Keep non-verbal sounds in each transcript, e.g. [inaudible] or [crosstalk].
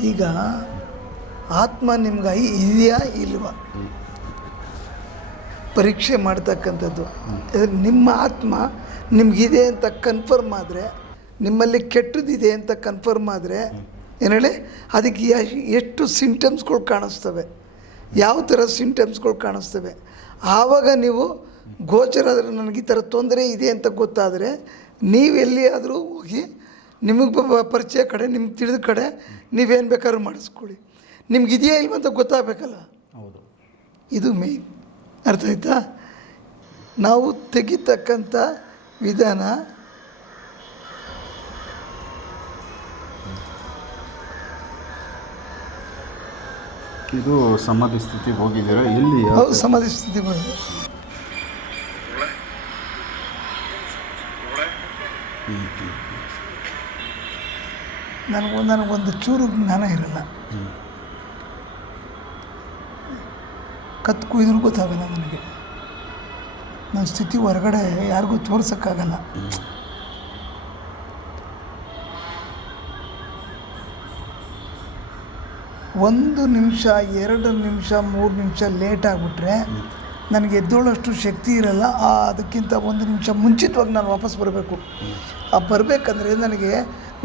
ಈಗ ಆತ್ಮ ನಿಮ್ಗೆ ಇದೆಯಾ ಇಲ್ವಾ? ಪರೀಕ್ಷೆ ಮಾಡ್ತಕ್ಕಂಥದ್ದು. ನಿಮ್ಮ ಆತ್ಮ ನಿಮಗಿದೆ ಅಂತ ಕನ್ಫರ್ಮ್ ಆದರೆ, ನಿಮ್ಮಲ್ಲಿ ಕೆಟ್ಟದಿದೆ ಅಂತ ಕನ್ಫರ್ಮ್ ಆದರೆ, ಏನು ಹೇಳಿ, ಅದಕ್ಕೆ ಎಷ್ಟು ಸಿಂಟಮ್ಸ್ಗಳು ಕಾಣಿಸ್ತವೆ. ಯಾವ ಥರ ಸಿಂಟಮ್ಸ್ಗಳು ಕಾಣಿಸ್ತವೆ. ಆವಾಗ ನೀವು ಗೋಚರ ಆದರೆ ನನಗೆ ಈ ಥರ ತೊಂದರೆ ಇದೆ ಅಂತ ಗೊತ್ತಾದರೆ ನೀವೆಲ್ಲಿಯಾದರೂ ಹೋಗಿ ನಿಮಗೆ ಪರಿಚಯ ಕಡೆ ನಿಮ್ಗೆ ತಿಳಿದ ಕಡೆ ನೀವೇನು ಬೇಕಾದ್ರೂ ಮಾಡಿಸ್ಕೊಳ್ಳಿ. ನಿಮ್ಗೆ ಇದೆಯಾ ಇಲ್ವ ಅಂತ ಗೊತ್ತಾಗಬೇಕಲ್ಲ? ಹೌದು. ಇದು ಮೇಯ್ನ್ ಅರ್ಥ ಆಯ್ತಾ? ನಾವು ತೆಗಿತಕ್ಕಂಥ ವಿಧಾನ ಇದು ಸಮಾಧಿ ಸ್ಥಿತಿಗೆ ಹೋಗಿದ್ದೀರಾ? ಎಲ್ಲಿ ಹೌದು ಸಮಾಧಿ ಸ್ಥಿತಿ ಬಂದು ನನಗೆ ನನಗೊಂದು ಚೂರು ಜ್ಞಾನ ಇರಲ್ಲ. ಕತ್ತು ಕುಯ್ದ್ರೂ ಗೊತ್ತಾಗಲ್ಲ ನನಗೆ. ನನ್ನ ಸ್ಥಿತಿ ಹೊರಗಡೆ ಯಾರಿಗೂ ತೋರ್ಸೋಕ್ಕಾಗಲ್ಲ. ಒಂದು ನಿಮಿಷ ಎರಡು ನಿಮಿಷ ಮೂರು ನಿಮಿಷ ಲೇಟ್ ಆಗಿಬಿಟ್ರೆ ನನಗೆ ಎದ್ದೋಳಷ್ಟು ಶಕ್ತಿ ಇರಲ್ಲ. ಆ ಅದಕ್ಕಿಂತ ಒಂದು ನಿಮಿಷ ಮುಂಚಿತವಾಗಿ ನಾನು ವಾಪಸ್ ಬರಬೇಕು. ಆ ಬರಬೇಕಂದ್ರೆ ನನಗೆ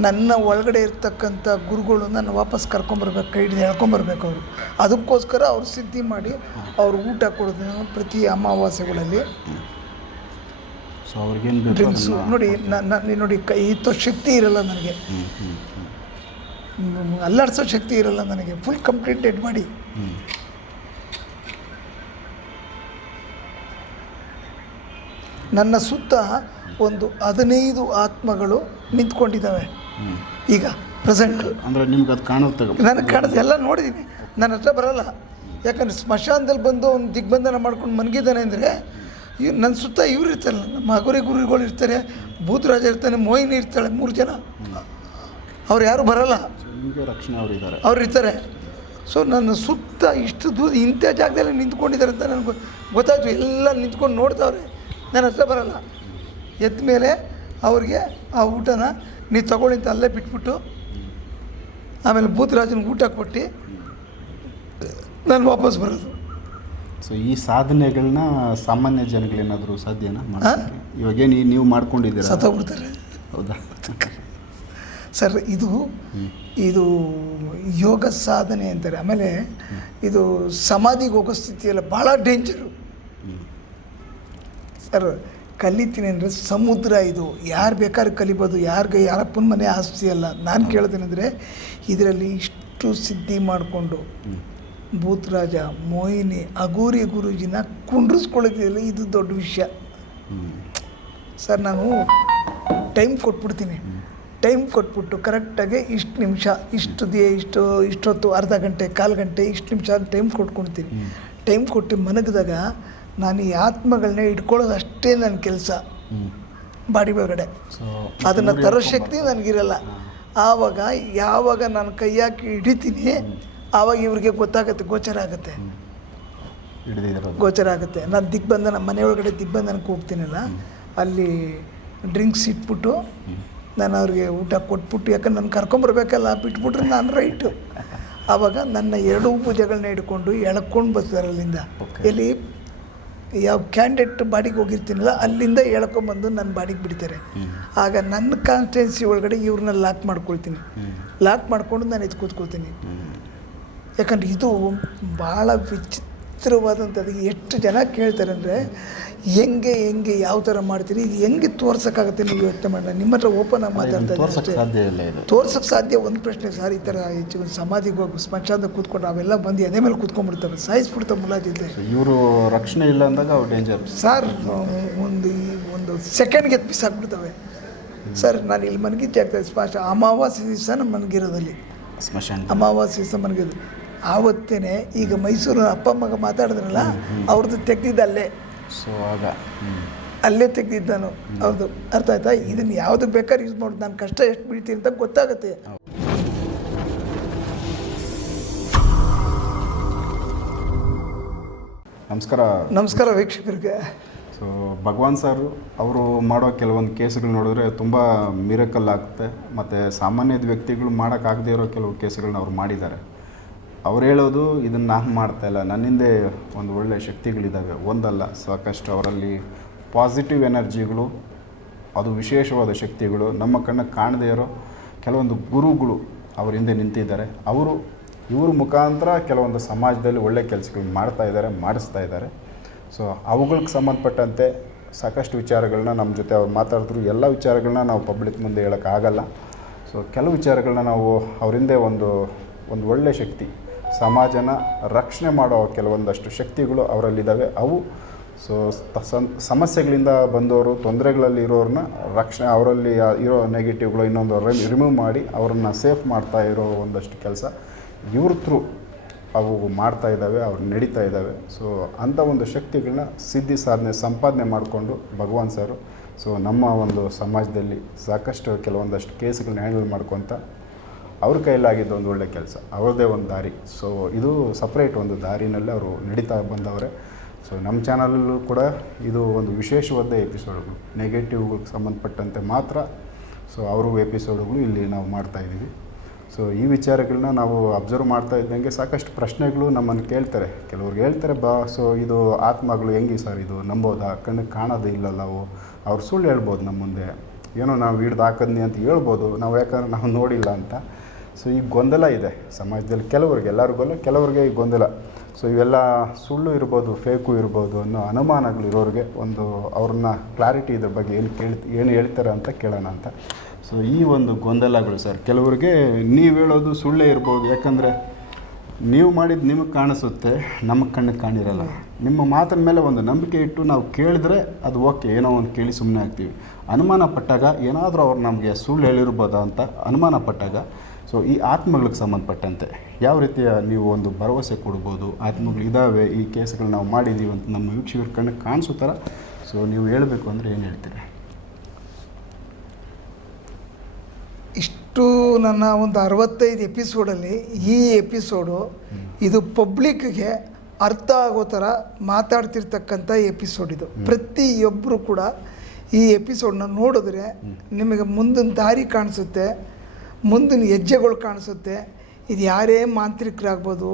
ನನ್ನ ಒಳಗಡೆ ಇರ್ತಕ್ಕಂಥ ಗುರುಗಳು ನನ್ನ ವಾಪಸ್ ಕರ್ಕೊಂಬರ್ಬೇಕು ಕೈ ಹಿಡಿದು ಹೇಳ್ಕೊಂಬರ್ಬೇಕು ಅವರು. ಅದಕ್ಕೋಸ್ಕರ ಅವ್ರು ಸಿದ್ಧಿ ಮಾಡಿ ಅವ್ರು ಊಟ ಕೊಡೋದು ಪ್ರತಿ ಅಮಾವಾಸ್ಯೆಗಳಲ್ಲಿ. ಸೊ ಅವ್ರಿಗೇನು ಡ್ರಿಂಕ್ಸು ನೋಡಿ ನಾನು ನೋಡಿ ಕೈ ಇತ್ತು ಶಕ್ತಿ ಇರಲ್ಲ ನನಗೆ. ಅಲ್ಲಾಡಿಸೋ ಶಕ್ತಿ ಇರಲ್ಲ ನನಗೆ. ಫುಲ್ ಕಂಪ್ಲೀಟ್ ಡೆಡ್ ಮಾಡಿ ನನ್ನ ಸುತ್ತ ಒಂದು ಹದಿನೈದು ಆತ್ಮಗಳು ನಿಂತ್ಕೊಂಡಿದ್ದಾವೆ. ಈಗ ಪ್ರೆಸೆಂಟ್ ಅಂದರೆ ನಿಮ್ಗೆ ಅದು ಕಾಣುತ್ತೆ ನನಗೆ ಕಾಣುತ್ತೆ ಎಲ್ಲ ನೋಡಿದ್ದೀನಿ ನನ್ನ ಹತ್ರ ಬರಲ್ಲ. ಯಾಕಂದ್ರೆ ಸ್ಮಶಾನದಲ್ಲಿ ಬಂದು ಅವ್ನು ದಿಗ್ಬಂಧನ ಮಾಡ್ಕೊಂಡು ಮನಗಿದ್ದಾನೆ ಅಂದರೆ ಇವ್ ನನ್ನ ಸುತ್ತ ಇವ್ರು ಇರ್ತಾರಲ್ಲ ನಮ್ಮ ಅಗುರಿ ಗುರುಗಳು ಇರ್ತಾರೆ ಭೂತರಾಜ ಇರ್ತಾನೆ ಮೋಹಿನಿ ಇರ್ತಾಳೆ ಮೂರು ಜನ. ಅವ್ರು ಯಾರು ಬರಲ್ಲ. ರಕ್ಷಣೆ ಅವ್ರು ಇದ್ದಾರೆ ಅವ್ರು ಇರ್ತಾರೆ. ಸೊ ನನ್ನ ಸುತ್ತ ಇಷ್ಟು ದೂರ ಇಂಥ ಜಾಗದಲ್ಲಿ ನಿಂತ್ಕೊಂಡಿದ್ದಾರೆ ಅಂತ ನನಗೆ ಗೊತ್ತಾಯ್ತು. ಎಲ್ಲ ನಿಂತ್ಕೊಂಡು ನೋಡ್ತಾವ್ರೆ. ನನ್ನ ಹತ್ರ ಬರಲ್ಲ. ಎದ್ದ ಮೇಲೆ ಅವ್ರಿಗೆ ಆ ಊಟನ ನೀವು ತಗೊಳ್ಳಿ ಅಂತ ಅಲ್ಲೇ ಬಿಟ್ಬಿಟ್ಟು ಆಮೇಲೆ ಭೂತರಾಜನ ಊಟ ಕೊಟ್ಟು ನಾನು ವಾಪಸ್ ಬರೋದು. ಸೊ ಈ ಸಾಧನೆಗಳನ್ನ ಸಾಮಾನ್ಯ ಜನಗಳೇನಾದರೂ ಸಾಧ್ಯನಾ ಇವಾಗ ಇವಾಗೇನು ನೀವು ಮಾಡ್ಕೊಂಡಿದ್ದೀರಾ? ಸತ್ತೋಗ್ಬಿಡ್ತಾರೆ. ಹೌದಾ? ಸರ್ ಇದು ಇದು ಯೋಗ ಸಾಧನೆ ಅಂತಾರೆ. ಆಮೇಲೆ ಇದು ಸಮಾಧಿಗೆ ಹೋಗೋ ಸ್ಥಿತಿಯಲ್ಲ ಭಾಳ ಡೇಂಜರು. ಸರ್ ಕಲಿತೀನಿ ಅಂದರೆ ಸಮುದ್ರ ಇದು. ಯಾರು ಬೇಕಾದ್ರೂ ಕಲಿಬೋದು. ಯಾರಿಗೆ ಯಾರಪ್ಪನ ಮನೆ ಆಸ್ತಿ ಅಲ್ಲ. ನಾನು ಕೇಳ್ತೀನಂದರೆ ಇದರಲ್ಲಿ ಇಷ್ಟು ಸಿದ್ಧಿ ಮಾಡಿಕೊಂಡು ಭೂತರಾಜ, ಮೋಹಿನಿ ಅಗೂರಿ ಗುರುಜಿನ ಕುಂಡ್ರಿಸ್ಕೊಳ್ಳೋದಿಲ್ಲ ಇದು ದೊಡ್ಡ ವಿಷಯ. ಸರ್, ನಾನು ಟೈಮ್ ಕೊಟ್ಬಿಡ್ತೀನಿ. ಟೈಮ್ ಕೊಟ್ಬಿಟ್ಟು ಕರೆಕ್ಟಾಗಿ ಇಷ್ಟು ನಿಮಿಷ, ಇಷ್ಟು ದೇ, ಇಷ್ಟು, ಇಷ್ಟೊತ್ತು ಅರ್ಧ ಗಂಟೆ, ಕಾಲು ಗಂಟೆ ಇಷ್ಟು ನಿಮಿಷ ಟೈಮ್ ಕೊಟ್ಕೊಳ್ತೀನಿ. ಟೈಮ್ ಕೊಟ್ಟು ಮನಗಿದಾಗ ನಾನು ಈ ಆತ್ಮಗಳನ್ನ ಇಟ್ಕೊಳ್ಳೋದು ಅಷ್ಟೇ ನನ್ನ ಕೆಲಸ. ಬಾಡಿ ಒಳಗಡೆ. ಸೊ ಅದನ್ನು ತರೋ ಶಕ್ತಿ ನನಗಿರಲ್ಲ. ಆವಾಗ ಯಾವಾಗ ನಾನು ಕೈ ಹಾಕಿ ಹಿಡಿತೀನಿ ಆವಾಗ ಇವ್ರಿಗೆ ಗೊತ್ತಾಗುತ್ತೆ ಗೋಚರ ಆಗುತ್ತೆ. ಗೋಚರ ಆಗುತ್ತೆ. ನಾನು ದಿಗ್ಬಂಧನ ಒಳಗಡೆ ದಿಗ್ಬಂಧನಕ್ಕೆ ಹೋಗ್ತೀನಲ್ಲ ಅಲ್ಲಿ ಡ್ರಿಂಕ್ಸ್ ಇಟ್ಬಿಟ್ಟು ನಾನು ಅವ್ರಿಗೆ ಊಟ ಕೊಟ್ಬಿಟ್ಟು ಯಾಕಂದ್ರೆ ನಾನು ಕರ್ಕೊಂಬರ್ಬೇಕಲ್ಲ ಬಿಟ್ಬಿಟ್ರೆ ನಾನು ರೈಟು. [laughs] ಆವಾಗ ನನ್ನ ಎರಡೂ ಭುಜಗಳನ್ನ ಹಿಡ್ಕೊಂಡು ಎಳ್ಕೊಂಡು ಬರ್ತಾರೆ ಅಲ್ಲಿಂದ. ಎಲ್ಲಿ ಯಾವ ಕ್ಯಾಂಡಿಡೇಟ್ ಬಾಡಿಗೆ ಹೋಗಿರ್ತೀನಲ್ಲ ಅಲ್ಲಿಂದ ಹೇಳ್ಕೊಂಬಂದು ನನ್ನ ಬಾಡಿಗೆ ಬಿಡ್ತಾರೆ. ಆಗ ನನ್ನ ಕಾನ್ಸ್ಟಿಟ್ಯೂನ್ಸಿ ಒಳಗಡೆ ಇವ್ರನ್ನ ಲಾಕ್ ಮಾಡ್ಕೊಳ್ತೀನಿ. ಲಾಕ್ ಮಾಡಿಕೊಂಡು ನಾನು ಇದು ಕೂತ್ಕೊಳ್ತೀನಿ. ಯಾಕಂದ್ರೆ ಇದು ಭಾಳ ವಿಚಿತ್ರವಾದಂಥದ್ದು ಎಷ್ಟು ಜನ ಕೇಳ್ತಾರೆ ಅಂದರೆ ಹೆಂಗೆ ಹೆಂಗೆ ಯಾವ ಥರ ಮಾಡ್ತೀರಿ? ಇದು ಹೆಂಗೆ ತೋರ್ಸೋಕ್ಕಾಗುತ್ತೆ? ನೀವು ಯೋಚನೆ ಮಾಡಲ್ಲ. ನಿಮ್ಮ ಹತ್ರ ಓಪನ್ ಆಗಿ ಮಾತಾಡ್ತಾ ತೋರ್ಸಕ್ಕೆ ಸಾಧ್ಯ ಒಂದು ಪ್ರಶ್ನೆ ಸರ್ ಈ ಥರ ಹೆಚ್ಚು ಸಮಾಧಿಗೆ ಹೋಗಿ ಸ್ಮಶಾನದ ಕೂತ್ಕೊಂಡು ಅವೆಲ್ಲ ಬಂದು ಎದೆ ಮೇಲೆ ಕೂತ್ಕೊಂಡ್ಬಿಡ್ತಾರೆ ಸಾಯಿಸ್ಬಿಡ್ತವೆ ಮುಲಾಜಿದ್ದೆ. ಇವರು ರಕ್ಷಣೆ ಇಲ್ಲ ಅಂದಾಗ ಅವ್ರು ಡೇಂಜರ್ ಸರ್ ಒಂದು ಈ ಒಂದು ಸೆಕೆಂಡ್ಗೆ ಬಿಸಾಕ್ಬಿಡ್ತವೆ. ಸರ್ ನಾನು ಇಲ್ಲಿ ಮನಗಿಚ್ಚಾಗ್ತದೆ ಸ್ಪರ್ಶ ಅಮಾವಾಸ್ಯೆ ದಿವಸ ನಮ್ಮ ಮನಗಿರೋದಲ್ಲಿ ಸ್ಮಶಾನ ಅಮಾವಾಸ್ಯೆ ದಿವಸ ಮನಗಿದ್ದು ಆವತ್ತೇ ಈಗ ಮೈಸೂರು ಅಪ್ಪ ಮಗ ಮಾತಾಡಿದ್ರಲ್ಲ ಅವ್ರದ್ದು ತೆಗ್ದಿದ್ದ ಅಲ್ಲೇ. ಸೊ ಆಗ ಅಲ್ಲೇ ತೆಗ್ದಿದ್ದು ನಾನು ಹೌದು. ಅರ್ಥ ಆಯ್ತಾ? ಇದನ್ನು ಯಾವುದು ಬೇಕಾದ್ರೆ ಯೂಸ್ ಮಾಡೋದು ನಾನು ಕಷ್ಟ ಎಷ್ಟು ಬೀಳ್ತೀನಿ ಅಂತ ಗೊತ್ತಾಗುತ್ತೆ. ನಮಸ್ಕಾರ. ನಮಸ್ಕಾರ ವೀಕ್ಷಕರಿಗೆ. ಸೊ ಭಗವಾನ್ ಸರ್ ಅವರು ಮಾಡೋ ಕೆಲವೊಂದು ಕೇಸುಗಳು ನೋಡಿದ್ರೆ ತುಂಬ ಮಿರಕಲ್ ಆಗುತ್ತೆ. ಮತ್ತು ಸಾಮಾನ್ಯದ ವ್ಯಕ್ತಿಗಳು ಮಾಡೋಕ್ಕಾಗದೇ ಇರೋ ಕೆಲವು ಕೇಸುಗಳನ್ನ ಅವ್ರು ಮಾಡಿದ್ದಾರೆ. ಅವ್ರು ಹೇಳೋದು ಇದನ್ನು ನಾನು ಮಾಡ್ತಾ ಇಲ್ಲ. ನನ್ನಿಂದೆ ಒಂದು ಒಳ್ಳೆಯ ಶಕ್ತಿಗಳಿದ್ದಾವೆ ಒಂದಲ್ಲ, ಸಾಕಷ್ಟು ಅವರಲ್ಲಿ ಪಾಸಿಟಿವ್ ಎನರ್ಜಿಗಳು, ಅದು ವಿಶೇಷವಾದ ಶಕ್ತಿಗಳು, ನಮ್ಮ ಕಣ್ಣಿಗೆ ಕಾಣದೇ ಇರೋ ಕೆಲವೊಂದು ಗುರುಗಳು ಅವ್ರ ಹಿಂದೆ ನಿಂತಿದ್ದಾರೆ. ಅವರು, ಇವ್ರ ಮುಖಾಂತರ ಕೆಲವೊಂದು ಸಮಾಜದಲ್ಲಿ ಒಳ್ಳೆ ಕೆಲಸಗಳು ಮಾಡ್ತಾ ಇದ್ದಾರೆ ಮಾಡಿಸ್ತಾ ಇದ್ದಾರೆ ಸೊ ಅವುಗಳಿಗೆ ಸಂಬಂಧಪಟ್ಟಂತೆ ಸಾಕಷ್ಟು ವಿಚಾರಗಳನ್ನ ನಮ್ಮ ಜೊತೆ ಅವ್ರು ಮಾತಾಡಿದ್ರು. ಎಲ್ಲ ವಿಚಾರಗಳನ್ನ ನಾವು ಪಬ್ಲಿಕ್ ಮುಂದೆ ಹೇಳೋಕ್ಕಾಗಲ್ಲ ಸೊ ಕೆಲವು ವಿಚಾರಗಳನ್ನ ನಾವು ಅವರಿಂದೇ ಒಂದು ಒಂದು ಒಳ್ಳೆಯ ಶಕ್ತಿ ಸಮಾಜನ ರಕ್ಷಣೆ ಮಾಡೋ ಕೆಲವೊಂದಷ್ಟು ಶಕ್ತಿಗಳು ಅವರಲ್ಲಿದ್ದಾವೆ. ಅವು ಸೊ ಸಮಸ್ಯೆಗಳಿಂದ ಬಂದವರು, ತೊಂದರೆಗಳಲ್ಲಿ ಇರೋರನ್ನ ರಕ್ಷಣೆ, ಅವರಲ್ಲಿ ಇರೋ ನೆಗೆಟಿವ್ಗಳು ಇನ್ನೊಂದು ರಿಮೂವ್ ಮಾಡಿ ಅವ್ರನ್ನ ಸೇಫ್ ಮಾಡ್ತಾ ಇರೋ ಒಂದಷ್ಟು ಕೆಲಸ ಇವ್ರ ಥ್ರೂ ಅವು ಮಾಡ್ತಾ ಇದ್ದಾವೆ, ಅವ್ರು ನಡೀತಾ ಇದ್ದಾವೆ. ಸೊ, ಅಂಥ ಒಂದು ಶಕ್ತಿಗಳನ್ನ ಸಿದ್ಧಿ ಸಾಧನೆ, ಸಂಪಾದನೆ ಮಾಡಿಕೊಂಡು ಭಗವಾನ್ ಸರು. ಸೊ, ನಮ್ಮ ಒಂದು ಸಮಾಜದಲ್ಲಿ ಸಾಕಷ್ಟು ಕೆಲವೊಂದಷ್ಟು ಕೇಸ್ಗಳನ್ನ ಹ್ಯಾಂಡಲ್ ಮಾಡ್ಕೊತ ಅವ್ರ ಕೈಲಾಗಿದ್ದು ಒಂದು ಒಳ್ಳೆ ಕೆಲಸ. ಅವ್ರದ್ದೇ ಒಂದು ದಾರಿ. ಸೊ ಇದು ಸಪ್ರೇಟ್ ಒಂದು ದಾರಿನಲ್ಲಿ ಅವರು ನಡೀತಾ ಬಂದವರೇ. ಸೊ ನಮ್ಮ ಚಾನಲಲ್ಲೂ ಕೂಡ ಇದು ಒಂದು ವಿಶೇಷವಾದ ಎಪಿಸೋಡ್ಗಳು ನೆಗೆಟಿವ್ಗಳಿಗೆ ಸಂಬಂಧಪಟ್ಟಂತೆ ಮಾತ್ರ ಸೊ ಅವರು ಎಪಿಸೋಡ್ಗಳು ಇಲ್ಲಿ ನಾವು ಮಾಡ್ತಾ ಇದ್ದೀವಿ. ಸೊ ಈ ವಿಚಾರಗಳನ್ನ ನಾವು ಅಬ್ಸರ್ವ್ ಮಾಡ್ತಾ ಇದ್ದಂಗೆ ಸಾಕಷ್ಟು ಪ್ರಶ್ನೆಗಳು ನಮ್ಮನ್ನು ಕೇಳ್ತಾರೆ. ಕೆಲವ್ರಿಗೆ ಹೇಳ್ತಾರೆ, ಬಾ ಸೊ ಇದು ಆತ್ಮಗಳು ಹೆಂಗೆ ಸರ್? ಇದು ನಂಬೋದಾ? ಕಣ್ಣಿಗೆ ಕಾಣೋದೇ ಇಲ್ಲಲ್ಲ ಅವು ಅವ್ರು ಸುಳ್ಳು ಹೇಳ್ಬೋದು ನಮ್ಮ ಮುಂದೆ. ಏನೋ ನಾವು ಹಿಡ್ದು ಹಾಕದ್ನಿ ಅಂತ ಹೇಳ್ಬೋದು. ನಾವು ಯಾಕಂದ್ರೆ ನಾವು ನೋಡಿಲ್ಲ ಅಂತ. ಸೊ ಈ ಗೊಂದಲ ಇದೆ ಸಮಾಜದಲ್ಲಿ ಕೆಲವ್ರಿಗೆ ಎಲ್ಲರಿಗೂ ಕೆಲವ್ರಿಗೆ ಈ ಗೊಂದಲ. ಸೊ ಇವೆಲ್ಲ ಸುಳ್ಳು ಇರ್ಬೋದು, ಫೇಕು ಇರ್ಬೋದು ಅನ್ನೋ ಅನುಮಾನಗಳು ಇರೋರಿಗೆ ಒಂದು ಅವ್ರನ್ನ ಕ್ಲಾರಿಟಿ ಇದ್ರ ಬಗ್ಗೆ ಏನು ಕೇಳಿ ಏನು ಹೇಳ್ತಾರೆ ಅಂತ ಕೇಳೋಣ ಅಂತ. ಸೊ ಈ ಒಂದು ಗೊಂದಲಗಳು ಸರ್, ಕೆಲವ್ರಿಗೆ ನೀವು ಹೇಳೋದು ಸುಳ್ಳೇ ಇರ್ಬೋದು. ಯಾಕಂದರೆ ನೀವು ಮಾಡಿದ್ದು ನಿಮಗೆ ಕಾಣಿಸುತ್ತೆ ನಮ್ಮ ಕಣ್ಣಿಗೆ ಕಾಣಿರಲ್ಲ. ನಿಮ್ಮ ಮಾತಿನ ಮೇಲೆ ಒಂದು ನಂಬಿಕೆ ಇಟ್ಟು ನಾವು ಕೇಳಿದ್ರೆ ಅದು ಓಕೆ, ಏನೋ ಒಂದು ಕೇಳಿ ಸುಮ್ಮನೆ ಆಗ್ತೀವಿ. ಅನುಮಾನ ಪಟ್ಟಾಗ ಏನಾದರೂ ಅವ್ರು ನಮಗೆ ಸುಳ್ಳು ಹೇಳಿರ್ಬೋದಾ ಅಂತ ಅನುಮಾನ ಪಟ್ಟಾಗ ಸೊ ಈ ಆತ್ಮಗಳಿಗೆ ಸಂಬಂಧಪಟ್ಟಂತೆ ಯಾವ ರೀತಿಯ ನೀವು ಒಂದು ಭರವಸೆ ಕೊಡ್ಬೋದು? ಆತ್ಮಗಳು ಇದ್ದಾವೆ ಈ ಕೇಸ್ಗಳು ನಾವು ಮಾಡಿದ್ದೀವಿ ಅಂತ ನಮ್ಮ ವೀಕ್ಷಕರ ಕಣ್ಣಿಗೆ ಕಾಣಿಸೋ ಥರ. ಸೊ ನೀವು ಹೇಳಬೇಕು ಅಂದರೆ ಏನು ಹೇಳ್ತೀರಿ? ಇಷ್ಟು ನನ್ನ ಒಂದು ಅರವತ್ತೈದು ಎಪಿಸೋಡಲ್ಲಿ ಈ ಎಪಿಸೋಡು ಇದು ಪಬ್ಲಿಕ್ಗೆ ಅರ್ಥ ಆಗೋ ಥರ ಮಾತಾಡ್ತಿರ್ತಕ್ಕಂಥ ಎಪಿಸೋಡ್ ಇದು. ಪ್ರತಿಯೊಬ್ಬರು ಕೂಡ ಈ ಎಪಿಸೋಡನ್ನ ನೋಡಿದ್ರೆ ನಿಮಗೆ ಮುಂದಿನ ದಾರಿ ಕಾಣಿಸುತ್ತೆ. ಮುಂದಿನ ಹೆಜ್ಜೆಗಳು ಕಾಣಿಸುತ್ತೆ. ಇದು ಯಾರೇ ಮಾಂತ್ರಿಕರಾಗ್ಬೋದು,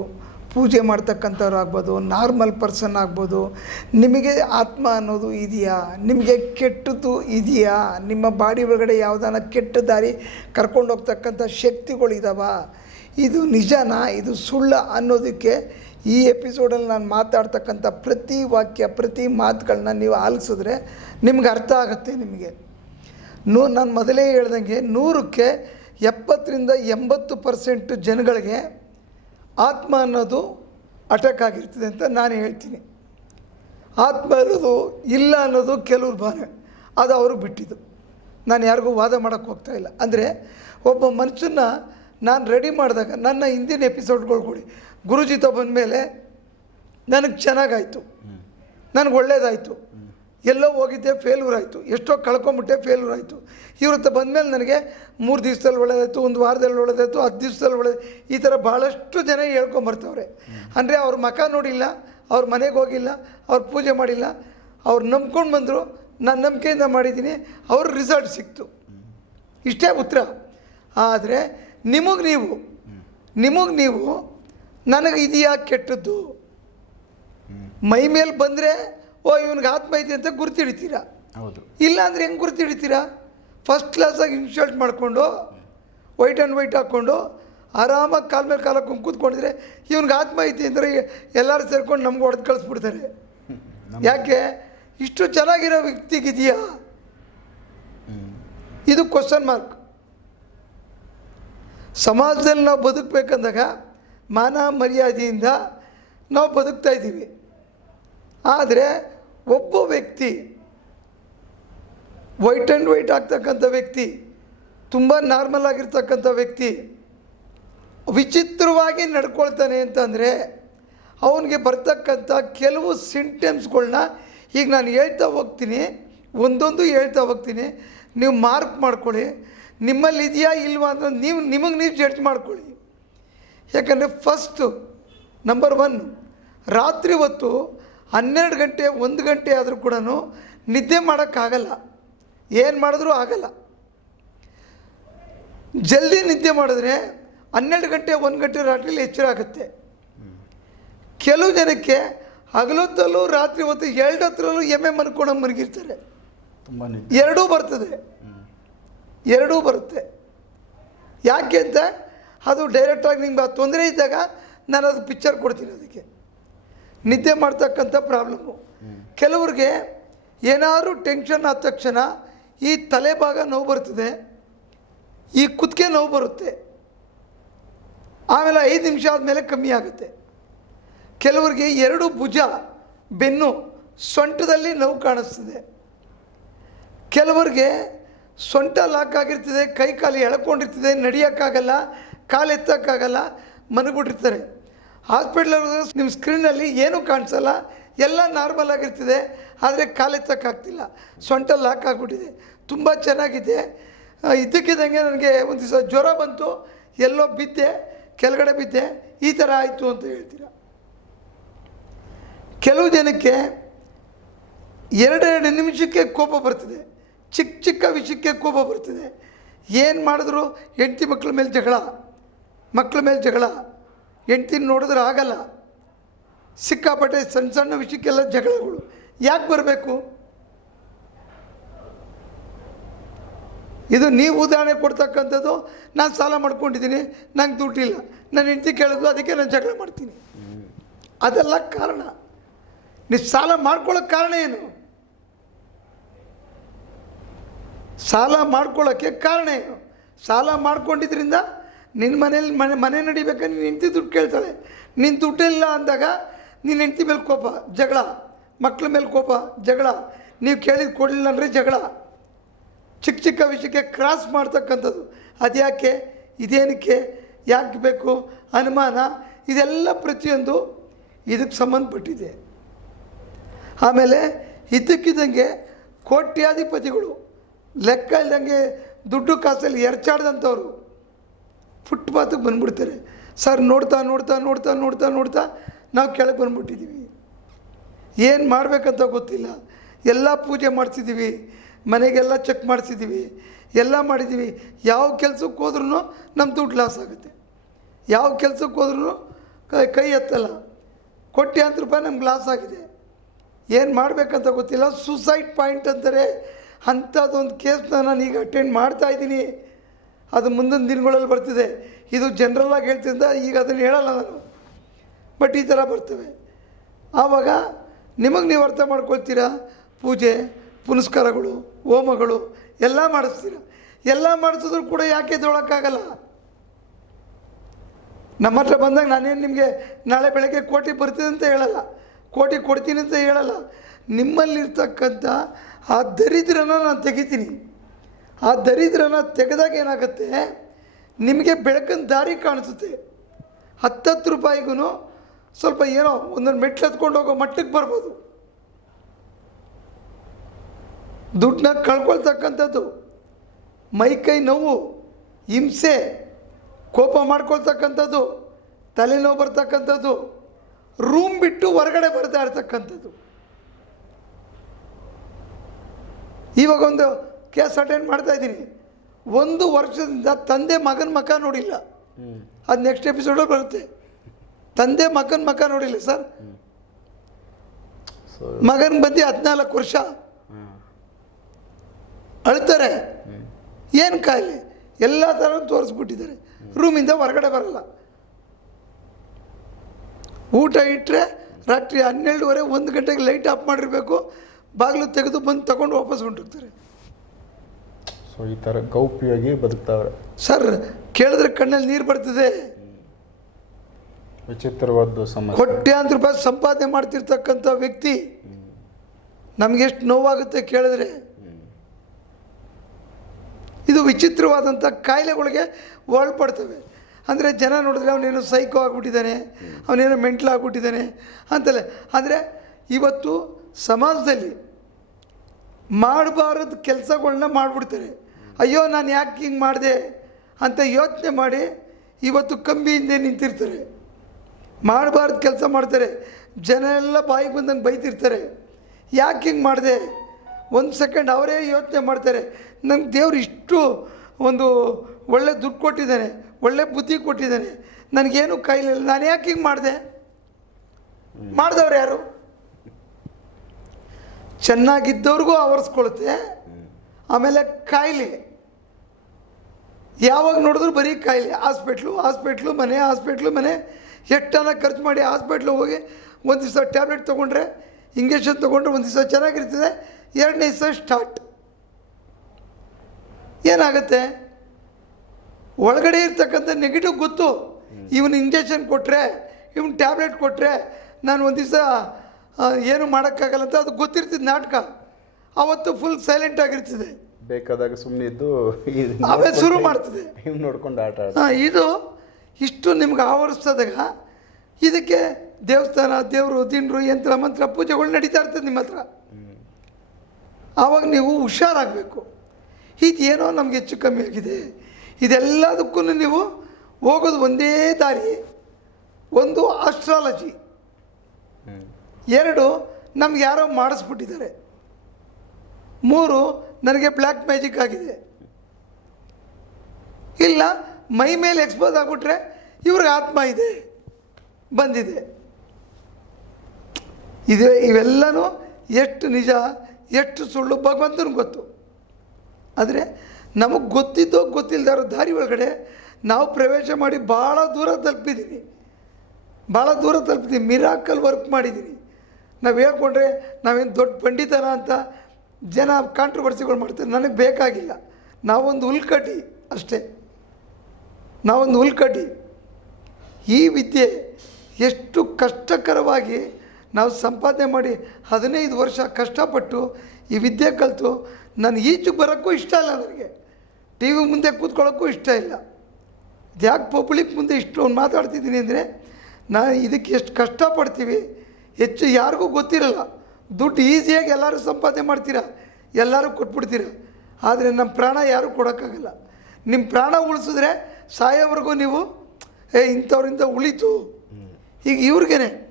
ಪೂಜೆ ಮಾಡ್ತಕ್ಕಂಥವ್ರು ಆಗ್ಬೋದು, ನಾರ್ಮಲ್ ಪರ್ಸನ್ ಆಗ್ಬೋದು, ನಿಮಗೆ ಆತ್ಮ ಅನ್ನೋದು ಇದೆಯಾ? ನಿಮಗೆ ಕೆಟ್ಟದ್ದು ಇದೆಯಾ? ನಿಮ್ಮ ಬಾಡಿ ಒಳಗಡೆ ಯಾವುದಾನ ಕೆಟ್ಟ ದಾರಿ ಕರ್ಕೊಂಡು ಹೋಗ್ತಕ್ಕಂಥ ಶಕ್ತಿಗಳಿದಾವ ಇದು ನಿಜನಾ? ಇದು ಸುಳ್ಳ ಅನ್ನೋದಕ್ಕೆ ಈ ಎಪಿಸೋಡಲ್ಲಿ ನಾನು ಮಾತಾಡ್ತಕ್ಕಂಥ ಪ್ರತಿ ವಾಕ್ಯ, ಪ್ರತಿ ಮಾತುಗಳನ್ನ ನೀವು ಆಲಿಸಿದ್ರೆ ನಿಮ್ಗೆ ಅರ್ಥ ಆಗುತ್ತೆ ನಿಮಗೆ. ನೂ, ನಾನು ಮೊದಲೇ ಹೇಳ್ದಂಗೆ ನೂರಕ್ಕೆ ಎಪ್ಪತ್ತರಿಂದ ಎಂಬತ್ತು ಪರ್ಸೆಂಟ್ ಜನಗಳಿಗೆ ಆತ್ಮ ಅನ್ನೋದು ಅಟ್ಯಾಕ್ ಆಗಿರ್ತದೆ ಅಂತ ನಾನು ಹೇಳ್ತೀನಿ. ಆತ್ಮ ಅನ್ನೋದು ಇಲ್ಲ ಅನ್ನೋದು ಕೆಲವ್ರು ಭಾವನೆ ಅದು ಅವರು ಬಿಟ್ಟಿದ್ದು. ನಾನು ಯಾರಿಗೂ ವಾದ ಮಾಡೋಕ್ಕೆ ಹೋಗ್ತಾ ಇಲ್ಲ. ಅಂದರೆ ಒಬ್ಬ ಮನುಷ್ಯನ ನಾನು ರೆಡಿ ಮಾಡಿದಾಗ ನನ್ನ ಹಿಂದಿನ ಎಪಿಸೋಡ್ಗಳು ಕೊಡಿ ಗುರುಜಿ ಬಂದ ಮೇಲೆ ನನಗೆ ಚೆನ್ನಾಗಾಯಿತು. ನನಗೆ ಒಳ್ಳೇದಾಯಿತು. ಎಲ್ಲೋ ಹೋಗಿದ್ದೆ ಫೇಲ್ಯೂರ್ ಆಯಿತು ಎಷ್ಟೋ ಕಳ್ಕೊಂಬಿಟ್ಟೆ ಫೇಲ್ಯೂರ್ ಆಯಿತು ಇವ್ರತ್ತ ಬಂದಮೇಲೆ ನನಗೆ ಮೂರು ದಿವಸದಲ್ಲಿ ಒಳ್ಳೇದಾಯಿತು, ಒಂದು ವಾರದಲ್ಲಿ ಒಳ್ಳೆದಾಯ್ತು, ಹತ್ತು ದಿವಸದಲ್ಲಿ ಒಳ್ಳೆ ಈ ಥರ ಭಾಳಷ್ಟು ಜನ ಹೇಳ್ಕೊಂಬರ್ತವ್ರೆ ಅಂದರೆ ಅವ್ರ ಮಖ ನೋಡಿಲ್ಲ, ಅವ್ರ ಮನೆಗೆ ಹೋಗಿಲ್ಲ, ಅವ್ರು ಪೂಜೆ ಮಾಡಿಲ್ಲ. ಅವ್ರು ನಂಬ್ಕೊಂಡು ಬಂದರು, ನಾನು ನಂಬಿಕೆಯಿಂದ ಮಾಡಿದ್ದೀನಿ, ಅವ್ರ ರಿಸಲ್ಟ್ ಸಿಕ್ತು. ಇಷ್ಟೇ ಉತ್ತರ. ಆದರೆ ನಿಮಗೆ ನೀವು ನಿಮಗೆ ನೀವು ನನಗೆ ಇದೆಯಾ ಕೆಟ್ಟದ್ದು? ಮೈ ಮೇಲೆ ಬಂದರೆ ಓ ಇವನಿಗೆ ಆತ್ಮ ಐತಿ ಅಂತ ಗುರುತಿಡ್ತೀರಾ? ಹೌದು. ಇಲ್ಲ ಅಂದರೆ ಹೆಂಗೆ ಗುರುತಿಡ್ತೀರಾ? ಫಸ್ಟ್ ಕ್ಲಾಸಾಗಿ ಇನ್ಸಲ್ಟ್ ಮಾಡಿಕೊಂಡು ವೈಟ್ ಆ್ಯಂಡ್ ವೈಟ್ ಹಾಕ್ಕೊಂಡು ಆರಾಮಾಗಿ ಕಾಲ ಮೇಲೆ ಕಾಲ ಕೂತ್ಕೊಂಡಿದ್ರೆ ಇವನಿಗೆ ಆತ್ಮ ಐತಿ ಅಂದರೆ ಎಲ್ಲರೂ ಸೇರ್ಕೊಂಡು ನಮ್ಗೆ ಹೊಡೆದು ಕಳಿಸ್ಬಿಡ್ತಾರೆ. ಯಾಕೆ? ಇಷ್ಟು ಚೆನ್ನಾಗಿರೋ ವ್ಯಕ್ತಿಗಿದೆಯಾ? ಇದು ಕ್ವಶನ್ ಮಾರ್ಕ್ ಸಮಾಜದಲ್ಲಿ ನಾವು ಬದುಕಬೇಕಂದಾಗ ಮಾನ ಮರ್ಯಾದೆಯಿಂದ ನಾವು ಬದುಕ್ತಾ ಇದ್ದೀವಿ. ಆದರೆ ಒಬ್ಬ ವ್ಯಕ್ತಿ ವೈಟ್ ಆ್ಯಂಡ್ ವೈಟ್ ಆಗ್ತಕ್ಕಂಥ ವ್ಯಕ್ತಿ, ತುಂಬ ನಾರ್ಮಲ್ ಆಗಿರ್ತಕ್ಕಂಥ ವ್ಯಕ್ತಿ, ವಿಚಿತ್ರವಾಗಿ ನಡ್ಕೊಳ್ತಾನೆ ಅಂತಂದರೆ, ಅವನಿಗೆ ಬರ್ತಕ್ಕಂಥ ಕೆಲವು ಸಿಂಟಮ್ಸ್ಗಳನ್ನ ಈಗ ನಾನು ಹೇಳ್ತಾ ಹೋಗ್ತೀನಿ, ಒಂದೊಂದು ಹೇಳ್ತಾ ಹೋಗ್ತೀನಿ, ನೀವು ಮಾರ್ಕ್ ಮಾಡ್ಕೊಳ್ಳಿ, ನಿಮ್ಮಲ್ಲಿ ಇದೆಯಾ ಇಲ್ವಾ ಅಂದ್ರೆ ನೀವು, ನಿಮಗೆ ನೀವು ಜಡ್ಜ್ ಮಾಡ್ಕೊಳ್ಳಿ. ಯಾಕಂದರೆ ಫಸ್ಟು ನಂಬರ್ ಒನ್ ರಾತ್ರಿ ಹೊತ್ತು ಹನ್ನೆರಡು ಗಂಟೆ ಒಂದು ಗಂಟೆ ಆದರೂ ಕೂಡ ನಿದ್ದೆ ಮಾಡೋಕ್ಕಾಗಲ್ಲ. ಏನು ಮಾಡಿದ್ರೂ ಆಗಲ್ಲ. ಜಲ್ದಿ ನಿದ್ದೆ ಮಾಡಿದ್ರೆ ಹನ್ನೆರಡು ಗಂಟೆ ಒಂದು ಗಂಟೆ ರಾತ್ರಿಲಿ ಎಚ್ಚರ ಆಗುತ್ತೆ. ಕೆಲವು ಜನಕ್ಕೆ ಹಗಲೊತ್ತಲ್ಲೂ ರಾತ್ರಿ ಹೊತ್ತು ಎರಡು ಹತ್ರಲ್ಲೂ ಎಮ್ಮೆ ಮನ್ಕೊಂಡು ಮಲಗಿರ್ತಾರೆ. ತುಂಬ ಎರಡೂ ಬರ್ತದೆ. ಎರಡೂ ಬರುತ್ತೆ. ಯಾಕೆ ಅಂತ ಅದು ಡೈರೆಕ್ಟಾಗಿ ನಿಮ್ಗೆ ತೊಂದರೆ ಇದ್ದಾಗ ನಾನು ಅದು ಪಿಕ್ಚರ್ ಕೊಡ್ತೀನಿ ಅದಕ್ಕೆ. ನಿದ್ದೆ ಮಾಡ್ತಕ್ಕಂಥ ಪ್ರಾಬ್ಲಮ್ಮು ಕೆಲವ್ರಿಗೆ ಏನಾದರೂ ಟೆನ್ಷನ್ ಆದ ತಕ್ಷಣ ಈ ತಲೆ ಭಾಗ ನೋವು ಬರ್ತಿದೆ ಈ ಕುತ್ತಿಗೆ ನೋವು ಬರುತ್ತೆ. ಆಮೇಲೆ ಐದು ನಿಮಿಷ ಆದಮೇಲೆ ಕಮ್ಮಿ ಆಗುತ್ತೆ. ಕೆಲವರಿಗೆ ಎರಡು ಭುಜ, ಬೆನ್ನು ಸೊಂಟದಲ್ಲಿ ನೋವು ಕಾಣಿಸ್ತಿದೆ. ಕೆಲವರಿಗೆ ಸೊಂಟ ಲಾಕ್ ಆಗಿರ್ತಿದೆ, ಕೈ ಕಾಲು ಎಳ್ಕೊಂಡಿರ್ತದೆ, ನಡೆಯೋಕ್ಕಾಗಲ್ಲ ಕಾಲು ಎತ್ತಕ್ಕಾಗಲ್ಲ ಮನಗ್ಬಿಟ್ಟಿರ್ತಾರೆ ಹಾಸ್ಪಿಟ್ಲಲ್ಲಿ ನಿಮ್ಮ ಸ್ಕ್ರೀನಲ್ಲಿ ಏನೂ ಕಾಣಿಸಲ್ಲ, ಎಲ್ಲ ನಾರ್ಮಲ್ ಆಗಿರ್ತಿದೆ, ಆದರೆ ಕಾಲು ಎತ್ತಕ್ಕಾಗ್ತಿಲ್ಲ ಸೊಂಟ ಲಾಕ್ ಆಗಿಬಿಟ್ಟಿದೆ. ತುಂಬ ಚೆನ್ನಾಗಿದೆ. ಇದ್ದಕ್ಕಿದ್ದಂಗೆ ನನಗೆ ಒಂದು ದಿವಸ ಜ್ವರ ಬಂತು, ಎಲ್ಲೋ ಬಿದ್ದೆ, ಕೆಳಗಡೆ ಬಿದ್ದೆ, ಈ ಥರ ಆಯಿತು ಅಂತ ಹೇಳ್ತೀರ. ಕೆಲವು ಜನಕ್ಕೆ ಎರಡೆರಡು ನಿಮಿಷಕ್ಕೆ ಕೋಪ ಬರ್ತಿದೆ. ಚಿಕ್ಕ ಚಿಕ್ಕ ವಿಷಯಕ್ಕೆ ಕೋಪ ಬರ್ತಿದೆ. ಏನು ಮಾಡಿದ್ರು ಹೆಂಡತಿ ಮಕ್ಕಳ ಮೇಲೆ ಜಗಳ ಮಕ್ಕಳ ಮೇಲೆ ಜಗಳ. ಹೆಂಡ್ತಿನ ನೋಡಿದ್ರೆ ಆಗಲ್ಲ. ಸಿಕ್ಕಾಪಟ್ಟೆ ಸಣ್ಣ ಸಣ್ಣ ವಿಷಯಕ್ಕೆಲ್ಲ ಜಗಳಗಳು. ಯಾಕೆ ಬರಬೇಕು? ಇದು ನೀವು ಉದಾಹರಣೆ ಕೊಡ್ತಕ್ಕಂಥದ್ದು, ನಾನು ಸಾಲ ಮಾಡ್ಕೊಂಡಿದ್ದೀನಿ, ನಂಗೆ ದುಡ್ಡಿಲ್ಲ. ನನ್ನ ಹೆಂಡತಿ ಕೇಳಿದ್ರು ಅದಕ್ಕೆ ನಾನು ಜಗಳ ಮಾಡ್ತೀನಿ. ಅದೆಲ್ಲ ಕಾರಣ. ನೀವು ಸಾಲ ಮಾಡ್ಕೊಳ್ಳೋಕೆ ಕಾರಣ ಏನು? ಸಾಲ ಮಾಡ್ಕೊಳ್ಳೋಕ್ಕೆ ಕಾರಣ ಏನು? ಸಾಲ ಮಾಡ್ಕೊಂಡಿದ್ರಿಂದ ನಿನ್ನ ಮನೇಲಿ ಮನೆ ಮನೆ ನಡಿಬೇಕಾದ್ರೆ ನಿನ್ನ ಹೆಂಡ್ತಿ ದುಡ್ಡು ಕೇಳ್ತಾಳೆ. ನಿನ್ನ ದುಡ್ಡಿಲ್ಲ ಅಂದಾಗ ನಿನ್ನ ಹೆಂಡತಿ ಮೇಲೆ ಕೋಪ, ಜಗಳ. ಮಕ್ಳ ಮೇಲೆ ಕೋಪ, ಜಗಳ. ನೀವು ಕೇಳಿದ ಕೊಡಲಿಲ್ಲ ಅಂದರೆ ಜಗಳ. ಚಿಕ್ಕ ಚಿಕ್ಕ ವಿಷಯಕ್ಕೆ ಕ್ರಾಸ್ ಮಾಡ್ತಕ್ಕಂಥದ್ದು. ಅದ್ಯಾಕೆ? ಇದೇನಕ್ಕೆ? ಯಾಕೆ ಬೇಕು? ಅನುಮಾನ? ಇದೆಲ್ಲ ಪ್ರತಿಯೊಂದು ಇದಕ್ಕೆ ಸಂಬಂಧಪಟ್ಟಿದೆ. ಆಮೇಲೆ ಇದ್ದಕ್ಕಿದ್ದಂಗೆ ಕೋಟ್ಯಾಧಿಪತಿಗಳು. ಲೆಕ್ಕ ಇಲ್ದಂಗೆ ದುಡ್ಡು ಕಾಸಲ್ಲಿ ಎರಚಾಡ್ದಂಥವ್ರು ಫುಟ್ಪಾತಿಗೆ ಬಂದ್ಬಿಡ್ತಾರೆ. ಸರ್ ನೋಡ್ತಾ ನೋಡ್ತಾ ನೋಡ್ತಾ ನೋಡ್ತಾ ನೋಡ್ತಾ ನಾವು ಕೆಳಗೆ ಬಂದ್ಬಿಟ್ಟಿದ್ದೀವಿ. ಏನು ಮಾಡಬೇಕಂತ ಗೊತ್ತಿಲ್ಲ. ಎಲ್ಲ ಪೂಜೆ ಮಾಡಿಸಿದ್ದೀವಿ. ಮನೆಗೆಲ್ಲ ಚೆಕ್ ಮಾಡಿಸಿದ್ದೀವಿ. ಎಲ್ಲ ಮಾಡಿದ್ದೀವಿ. ಯಾವ ಕೆಲಸಕ್ಕೆ ಹೋದ್ರೂ ನಮ್ಮ ದುಡ್ಡು ಲಾಸ್ ಆಗುತ್ತೆ. ಯಾವ ಕೆಲಸಕ್ಕೆ ಹೋದ್ರೂ ಕೈ ಕೈ ಎತ್ತಲ್ಲ. ಹತ್ತು ರೂಪಾಯಿ ನಮ್ಗೆ ಲಾಸ್ ಆಗಿದೆ. ಏನು ಮಾಡಬೇಕಂತ ಗೊತ್ತಿಲ್ಲ. ಸುಸೈಡ್ ಪಾಯಿಂಟ್ ಅಂತಾರೆ. ಅಂಥದ್ದೊಂದು ಕೇಸ್ನ ನಾನು ಈಗ ಅಟೆಂಡ್ ಮಾಡ್ತಾ ಇದ್ದೀನಿ. ಅದು ಮುಂದಿನ ದಿನಗಳಲ್ಲಿ ಬರ್ತಿದೆ. ಇದು ಜನರಲ್ಲಾಗಿ ಹೇಳ್ತಿದ್ದ, ಈಗ ಅದನ್ನು ಹೇಳಲ್ಲ ನಾನು. ಬಟ್ ಈ ಥರ ಬರ್ತವೆ. ಆವಾಗ ನಿಮಗೆ ನೀವು ಅರ್ಥ ಮಾಡ್ಕೊಳ್ತೀರಾ? ಪೂಜೆ, ಪುನಸ್ಕಾರಗಳು, ಹೋಮಗಳು, ಎಲ್ಲ ಮಾಡಿಸ್ತೀರ? ಎಲ್ಲ ಮಾಡಿಸಿದ್ರು ಕೂಡ ಯಾಕೆ ಎದ್ದೊಳಕ್ಕಾಗಲ್ಲ ನಮ್ಮ ಹತ್ರ ಬಂದಾಗ ನಾನೇನು ನಿಮಗೆ ನಾಳೆ ಬೆಳಗ್ಗೆ ಕೋಟಿ ಬರ್ತೀನಿ ಅಂತ ಹೇಳಲ್ಲ. ಕೋಟಿ ಕೊಡ್ತೀನಿ ಅಂತ ಹೇಳಲ್ಲ. ನಿಮ್ಮಲ್ಲಿರ್ತಕ್ಕಂಥ ಆ ದರಿದ್ರನ ನಾನು ತೆಗಿತೀನಿ. ಆ ದರಿದ್ರನ ತೆಗೆದಾಗ ಏನಾಗುತ್ತೆ? ನಿಮಗೆ ಬೆಳಕಿನ ದಾರಿ ಕಾಣಿಸುತ್ತೆ. ಹತ್ತತ್ತು ರೂಪಾಯಿಗೂ ಸ್ವಲ್ಪ ಏನೋ ಒಂದೊಂದು ಮೆಟ್ಲು ಹತ್ಕೊಂಡು ಹೋಗೋ ಮಟ್ಟಕ್ಕೆ ಬರ್ಬೋದು. ದುಡ್ಡನ್ನ ಕಳ್ಕೊಳ್ತಕ್ಕಂಥದ್ದು. ಮೈಕೈ ನೋವು, ಹಿಂಸೆ, ಕೋಪ ಮಾಡ್ಕೊಳ್ತಕ್ಕಂಥದ್ದು, ತಲೆನೋವು ಬರ್ತಕ್ಕಂಥದ್ದು, ರೂಮ್ ಬಿಟ್ಟು ಹೊರಗಡೆ ಬರ್ತಾ ಇರ್ತಕ್ಕಂಥದ್ದು. ಇವಾಗ ಒಂದು ಕೇಸ್ ಅಟೆಂಡ್ ಮಾಡ್ತಾ ಇದ್ದೀನಿ. ಒಂದು ವರ್ಷದಿಂದ ತಂದೆ ಮಗನ ಮಕ ನೋಡಿಲ್ಲ. ಅದು ನೆಕ್ಸ್ಟ್ ಎಪಿಸೋಡಲ್ಲಿ ಬರುತ್ತೆ. ತಂದೆ ಮಗನ ಮಕ ನೋಡಿಲ್ಲ ಸರ್. ಮಗನ ಬಂದು ಹದಿನಾಲ್ಕು ವರ್ಷ. ಅಳ್ತಾರೆ. ಏನು ಕಾಯಿಲೆ? ಎಲ್ಲ ಥರ ತೋರಿಸ್ಬಿಟ್ಟಿದ್ದಾರೆ. ರೂಮಿಂದ ಹೊರಗಡೆ ಬರಲ್ಲ. ಊಟ ಇಟ್ಟರೆ ರಾತ್ರಿ ಹನ್ನೆರಡುವರೆ ಒಂದು ಗಂಟೆಗೆ ಲೈಟ್ ಆಫ್ ಮಾಡಿರಬೇಕು. ಬಾಗಿಲು ತೆಗೆದು ಬಂದು ತಗೊಂಡು ವಾಪಸ್ ಹೊಂಟೋಗ್ತಾರೆ ಸೊ ಈ ಥರ ಗೌಪ್ಯವಾಗಿ ಬದುಕ್ತಾವ್ರೆ. ಸರ್ ಕೇಳಿದ್ರೆ ಕಣ್ಣಲ್ಲಿ ನೀರು ಬರ್ತದೆ. ವಿಚಿತ್ರವಾದ ಸಮಸ್ಯೆ ಕೋಟ್ಯಾಂತರ ರೂಪಾಯಿ ಸಂಪಾದನೆ ಮಾಡ್ತಿರ್ತಕ್ಕಂಥ ವ್ಯಕ್ತಿ ನಮಗೆಷ್ಟು ನೋವಾಗುತ್ತೆ ಕೇಳಿದ್ರೆ. ಇದು ವಿಚಿತ್ರವಾದಂಥ ಕಾಯಿಲೆಗಳಿಗೆ ಒಳಪಡ್ತವೆ ಅಂದರೆ ಜನ ನೋಡಿದ್ರೆ ಅವನೇನು ಸೈಕೋ ಆಗಿಬಿಟ್ಟಿದ್ದಾನೆ ಅವನೇನೋ ಮೆಂಟಲ್ ಆಗಿಬಿಟ್ಟಿದ್ದಾನೆ ಅಂತಲೇ. ಅಂದರೆ ಇವತ್ತು ಸಮಾಜದಲ್ಲಿ ಮಾಡಬಾರದು ಕೆಲಸಗಳನ್ನ ಮಾಡಿಬಿಡ್ತಾರೆ. ಅಯ್ಯೋ, ನಾನು ಯಾಕೆ ಹಿಂಗೆ ಮಾಡಿದೆ ಅಂತ ಯೋಚನೆ ಮಾಡಿ ಇವತ್ತು ಕಂಬಿ ಹಿಂದೆ ನಿಂತಿರ್ತಾರೆ. ಮಾಡಬಾರ್ದು ಕೆಲಸ ಮಾಡ್ತಾರೆ. ಜನ ಎಲ್ಲ ಬಾಯಿಗೆ ಬಂದಂಗೆ ಬೈತಿರ್ತಾರೆ. ಯಾಕೆ ಹಿಂಗೆ ಮಾಡಿದೆ? ಒಂದು ಸೆಕೆಂಡ್ ಅವರೇ ಯೋಚನೆ ಮಾಡ್ತಾರೆ. ನಂಗೆ ದೇವ್ರು ಇಷ್ಟು ಒಂದು ಒಳ್ಳೆ ದುಡ್ಡು ಕೊಟ್ಟಿದ್ದಾನೆ, ಒಳ್ಳೆ ಬುದ್ಧಿ ಕೊಟ್ಟಿದ್ದಾನೆ. ನನಗೇನು ಕಾಯಿಲೆ ಇಲ್ಲ. ನಾನು ಯಾಕೆ ಹಿಂಗೆ ಮಾಡಿದೆ? ಮಾಡಿದವ್ರು ಯಾರು? ಚೆನ್ನಾಗಿದ್ದವ್ರಿಗೂ ಆವರಿಸ್ಕೊಳುತ್ತೆ. ಆಮೇಲೆ ಕಾಯಿಲೆ. ಯಾವಾಗ ನೋಡಿದ್ರು ಬರೀ ಕಾಯಿಲೆ. ಹಾಸ್ಪಿಟ್ಲು ಹಾಸ್ಪಿಟ್ಲು, ಮನೆ ಹಾಸ್ಪಿಟ್ಲು, ಮನೆ. ಎಷ್ಟನ್ನ ಖರ್ಚು ಮಾಡಿ ಹಾಸ್ಪಿಟ್ಲು ಹೋಗಿ ಒಂದು ದಿವಸ ಟ್ಯಾಬ್ಲೆಟ್ ತೊಗೊಂಡ್ರೆ, ಇಂಜೆಕ್ಷನ್ ತೊಗೊಂಡ್ರೆ ಒಂದು ದಿವಸ ಚೆನ್ನಾಗಿರ್ತದೆ. ಎರಡನೇ ದಿವಸ ಸ್ಟಾರ್ಟ್. ಏನಾಗುತ್ತೆ? ಒಳಗಡೆ ಇರ್ತಕ್ಕಂಥ ನೆಗೆಟಿವ್ ಗೊತ್ತು. ಇವನು ಇಂಜೆಕ್ಷನ್ ಕೊಟ್ಟರೆ ಇವನು ಟ್ಯಾಬ್ಲೆಟ್ ಕೊಟ್ಟರೆ ನಾನು ಒಂದು ದಿವಸ ಏನು ಮಾಡೋಕ್ಕಾಗಲ್ಲ ಅಂತ ಅದು ಗೊತ್ತಿರ್ತಿದ್ದು ನಾಟಕ. ಆವತ್ತು ಫುಲ್ ಸೈಲೆಂಟ್ ಆಗಿರ್ತದೆ. ಬೇಕಾದಾಗ ಸುಮ್ಮನೆ ಇದ್ದು ಅವೇ ಶುರು ಮಾಡ್ತದೆ ನೋಡ್ಕೊಂಡು ಆಟ ಆಡ ಹಾಂ ಇದು ಇಷ್ಟು ನಿಮ್ಗೆ ಆವರಿಸ್ತದಾಗ ಇದಕ್ಕೆ ದೇವಸ್ಥಾನ ದೇವರು ದಿಂಡ್ರು ಯಂತ್ರ ಮಂತ್ರ ಪೂಜೆಗಳು ನಡೀತಾ ಇರ್ತದೆ ನಿಮ್ಮ ಹತ್ರ. ಆವಾಗ ನೀವು ಹುಷಾರಾಗಬೇಕು. ಇದೇನೋ ನಮ್ಗೆ ಹೆಚ್ಚು ಕಮ್ಮಿ ಆಗಿದೆ. ಇದೆಲ್ಲದಕ್ಕೂ ನೀವು ಹೋಗೋದು ಒಂದೇ ದಾರಿ. ಒಂದು ಆಸ್ಟ್ರಾಲಜಿ ಎರಡು ನಮ್ಗೆ ಯಾರೋ ಮಾಡಿಸ್ಬಿಟ್ಟಿದ್ದಾರೆ. ಮೂರು ನನಗೆ ಬ್ಲ್ಯಾಕ್ ಮ್ಯಾಜಿಕ್ ಆಗಿದೆ. ಇಲ್ಲ, ಮೈ ಮೇಲೆ ಎಕ್ಸ್ಪೋಸ್ ಆಗಿಬಿಟ್ರೆ ಇವ್ರಿಗೆ ಆತ್ಮ ಇದೆ, ಬಂದಿದೆ. ಇದು, ಇವೆಲ್ಲನೂ ಎಷ್ಟು ನಿಜ, ಎಷ್ಟು ಸುಳ್ಳು ಭಗವಂತನ ಗೊತ್ತು. ಆದರೆ ನಮಗೆ ಗೊತ್ತಿದ್ದೋ ಗೊತ್ತಿಲ್ಲದಾರೋ ದಾರಿ ಒಳಗಡೆ ನಾವು ಪ್ರವೇಶ ಮಾಡಿ ಭಾಳ ದೂರ ತಲುಪಿದ್ದೀನಿ ಭಾಳ ದೂರ ತಲುಪಿದ್ದೀನಿ ಮಿರಾಕಲ್ ವರ್ಕ್ ಮಾಡಿದ್ದೀನಿ ನಾವು ಹೇಳ್ಕೊಂಡ್ರೆ ನಾವೇನು ದೊಡ್ಡ ಪಂಡಿತನ ಅಂತ ಜನ ಕಾಂಟ್ರವರ್ಸಿಗಳು ಮಾಡ್ತಾರೆ. ನನಗೆ ಬೇಕಾಗಿಲ್ಲ. ನಾವೊಂದು ಹುಲ್ಕಡ್ಡಿ ಅಷ್ಟೇ. ನಾವೊಂದು ಹುಲ್ಕಡ್ಡಿ ಈ ವಿದ್ಯೆ ಎಷ್ಟು ಕಷ್ಟಕರವಾಗಿ ನಾವು ಸಂಪಾದನೆ ಮಾಡಿ ಹದಿನೈದು ವರ್ಷ ಕಷ್ಟಪಟ್ಟು ಈ ವಿದ್ಯೆ ಕಲಿತು ನಾನು ಈಚೆಗೆ ಬರೋಕ್ಕೂ ಇಷ್ಟ ಇಲ್ಲ ನನಗೆ. ಟಿ ವಿ ಮುಂದೆ ಕೂತ್ಕೊಳ್ಳೋಕ್ಕೂ ಇಷ್ಟ ಇಲ್ಲ. ಯಾಕೆ ಪಬ್ಲಿಕ್ ಮುಂದೆ ಇಷ್ಟೊಂದು ಮಾತಾಡ್ತಿದ್ದೀನಿ ಅಂದರೆ ನಾನು ಇದಕ್ಕೆ ಎಷ್ಟು ಕಷ್ಟಪಡ್ತೀವಿ ಹೆಚ್ಚು ಯಾರಿಗೂ ಗೊತ್ತಿರಲ್ಲ. ದುಡ್ಡು ಈಸಿಯಾಗಿ ಎಲ್ಲರೂ ಸಂಪಾದನೆ ಮಾಡ್ತೀರಾ? ಎಲ್ಲರೂ ಕೊಟ್ಬಿಡ್ತೀರ? ಆದರೆ ನಮ್ಮ ಪ್ರಾಣ ಯಾರೂ ಕೊಡೋಕ್ಕಾಗಲ್ಲ. ನಿಮ್ಮ ಪ್ರಾಣ ಉಳಿಸಿದ್ರೆ ಸಾಯೋವರೆಗೂ ನೀವು, ಏ, ಇಂಥವ್ರಿಂದ ಉಳಿತು. ಈಗ ಇವ್ರಿಗೇನೆ,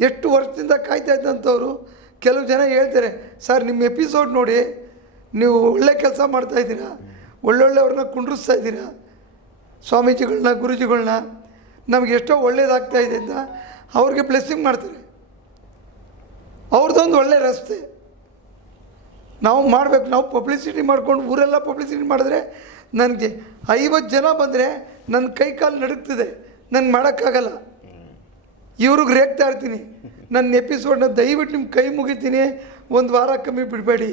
ಎಷ್ಟು ವರ್ಷದಿಂದ ಕಾಯ್ತಾ ಇದ್ದಂಥವ್ರು, ಕೆಲವು ಜನ ಹೇಳ್ತಾರೆ, ಸರ್, ನಿಮ್ಮ ಎಪಿಸೋಡ್ ನೋಡಿ, ನೀವು ಒಳ್ಳೆ ಕೆಲಸ ಮಾಡ್ತಾಯಿದ್ದೀರಾ ಒಳ್ಳೊಳ್ಳೆಯವ್ರನ್ನ ಕುಂಡ್ರಿಸ್ತಾ ಇದ್ದೀರಾ? ಸ್ವಾಮೀಜಿಗಳನ್ನ ಗುರುಜಿಗಳನ್ನ ನಮಗೆ ಎಷ್ಟೋ ಒಳ್ಳೇದಾಗ್ತಾ ಇದೆ ಅಂತ ಅವ್ರಿಗೆ ಬ್ಲೆಸ್ಸಿಂಗ್ ಮಾಡ್ತಾರೆ. ಅವ್ರದ್ದೊಂದು ಒಳ್ಳೆ ರಸ್ತೆ. ನಾವು ಮಾಡಬೇಕು, ನಾವು ಪಬ್ಲಿಸಿಟಿ ಮಾಡ್ಕೊಂಡು ಊರೆಲ್ಲ ಪಬ್ಲಿಸಿಟಿ ಮಾಡಿದ್ರೆ ನನಗೆ ಐವತ್ತು ಜನ ಬಂದರೆ ನನ್ನ ಕೈ ಕಾಲು ನಡುಗ್ತಿದೆ ನನಗೆ ಮಾಡೋಕ್ಕಾಗಲ್ಲ. ಇವ್ರಿಗೆ ರೇಗ್ತಾ ಇರ್ತೀನಿ. ನನ್ನ ಎಪಿಸೋಡ್ನ ದಯವಿಟ್ಟು ನಿಮ್ಮ ಕೈ ಮುಗಿತೀನಿ, ಒಂದು ವಾರ ಕಮ್ಮಿ ಬಿಡಬೇಡಿ,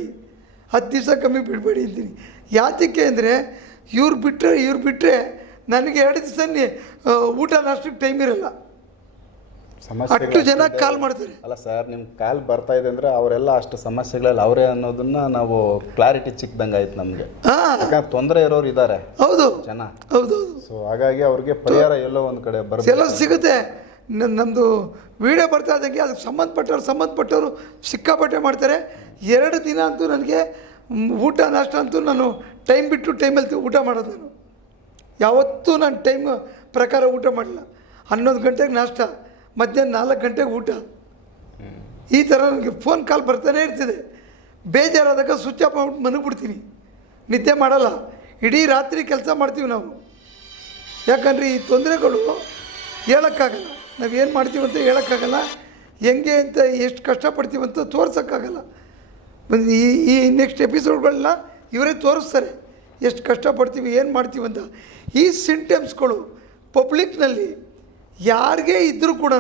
ಹತ್ತು ದಿವಸ ಕಮ್ಮಿ ಬಿಡಬೇಡಿ ಅಂತೀನಿ. ಯಾತಕ್ಕೆ ಅಂದರೆ ಇವ್ರು ಬಿಟ್ಟರೆ ಇವ್ರು ಬಿಟ್ಟರೆ ನನಗೆ ಎರಡು ದಿವಸ ಊಟ ನಾಷ್ಟಕ್ಕೆ ಟೈಮ್ ಇರಲ್ಲ. ಅಷ್ಟು ಜನ ಕಾಲ್ ಮಾಡ್ತಾರೆ. ಅಲ್ಲ ಸರ್ ನಿಮ್ಮ ಕಾಲ್ ಬರ್ತಾ ಇದೆ ಅಂದ್ರೆ ಅವರೆಲ್ಲ ಅಷ್ಟು ಸಮಸ್ಯೆಗಳಲ್ಲಿ ಅವರೇ ಅನ್ನೋದನ್ನ ನಾವು ಕ್ಲಾರಿಟಿ ಸಿಕ್ದಂಗೆ ಆಯ್ತು ನಮಗೆ ತೊಂದರೆ ಇರೋರು ಇದ್ದಾರೆ ಹೌದು. ಜನ. ಹೌದು ಸೊ ಹಾಗಾಗಿ ಅವ್ರಿಗೆ ಪರಿಹಾರ ಎಲ್ಲೋ ಒಂದು ಕಡೆ ಎಲ್ಲ ಬರಬೇಕು ಸಿಗುತ್ತೆ ನಮ್ದು ನಮ್ಮದು ವಿಡಿಯೋ ಬರ್ತಾ ಇದ್ದಂಗೆ ಅದಕ್ಕೆ ಸಂಬಂಧಪಟ್ಟವ್ರು ಸಂಬಂಧಪಟ್ಟವರು ಸಿಕ್ಕಾಪಟ್ಟೆ ಮಾಡ್ತಾರೆ. ಎರಡು ದಿನ ಅಂತೂ ನನಗೆ ಊಟ ನಾಷ್ಟ ಅಂತೂ ನಾನು ಟೈಮ್ ಬಿಟ್ಟು ಟೈಮಲ್ಲಿ ಊಟ ಮಾಡೋದು ನಾನು. ಯಾವತ್ತೂ ನಾನು ಟೈಮ್ ಪ್ರಕಾರ ಊಟ ಮಾಡಲ್ಲ. ಹನ್ನೊಂದು ಗಂಟೆಗೆ ನಾಷ್ಟ. ಮಧ್ಯಾಹ್ನ ನಾಲ್ಕು ಗಂಟೆಗೆ ಊಟ. ಈ ಥರ ನನಗೆ ಫೋನ್ ಕಾಲ್ ಬರ್ತಾನೆ ಇರ್ತದೆ. ಬೇಜಾರಾದಾಗ ಸ್ವಿಚ್ ಆಫ್ ಮಾಡ್ಬಿಟ್ಟು ಮನಗ್ಬಿಡ್ತೀನಿ ನಿದ್ದೆ ಮಾಡಲ್ಲ. ಇಡೀ ರಾತ್ರಿ ಕೆಲಸ ಮಾಡ್ತೀವಿ ನಾವು. ಯಾಕಂದರೆ ಈ ತೊಂದರೆಗಳು ಹೇಳೋಕ್ಕಾಗಲ್ಲ. ನಾವು ಏನು ಮಾಡ್ತೀವಿ ಅಂತ ಹೇಳೋಕ್ಕಾಗಲ್ಲ. ಹೆಂಗೆ ಅಂತ ಎಷ್ಟು ಕಷ್ಟಪಡ್ತೀವಿ ಅಂತ ತೋರ್ಸೋಕ್ಕಾಗಲ್ಲ. ಈ ಈ ನೆಕ್ಸ್ಟ್ ಎಪಿಸೋಡ್ಗಳನ್ನ ಇವರೇ ತೋರಿಸ್ತಾರೆ. ಎಷ್ಟು ಕಷ್ಟಪಡ್ತೀವಿ, ಏನು ಮಾಡ್ತೀವಿ ಅಂತ. ಈ ಸಿಂಟಮ್ಸ್ಗಳು ಪಬ್ಲಿಕ್ನಲ್ಲಿ ಯಾರಿಗೇ ಇದ್ದರೂ ಕೂಡ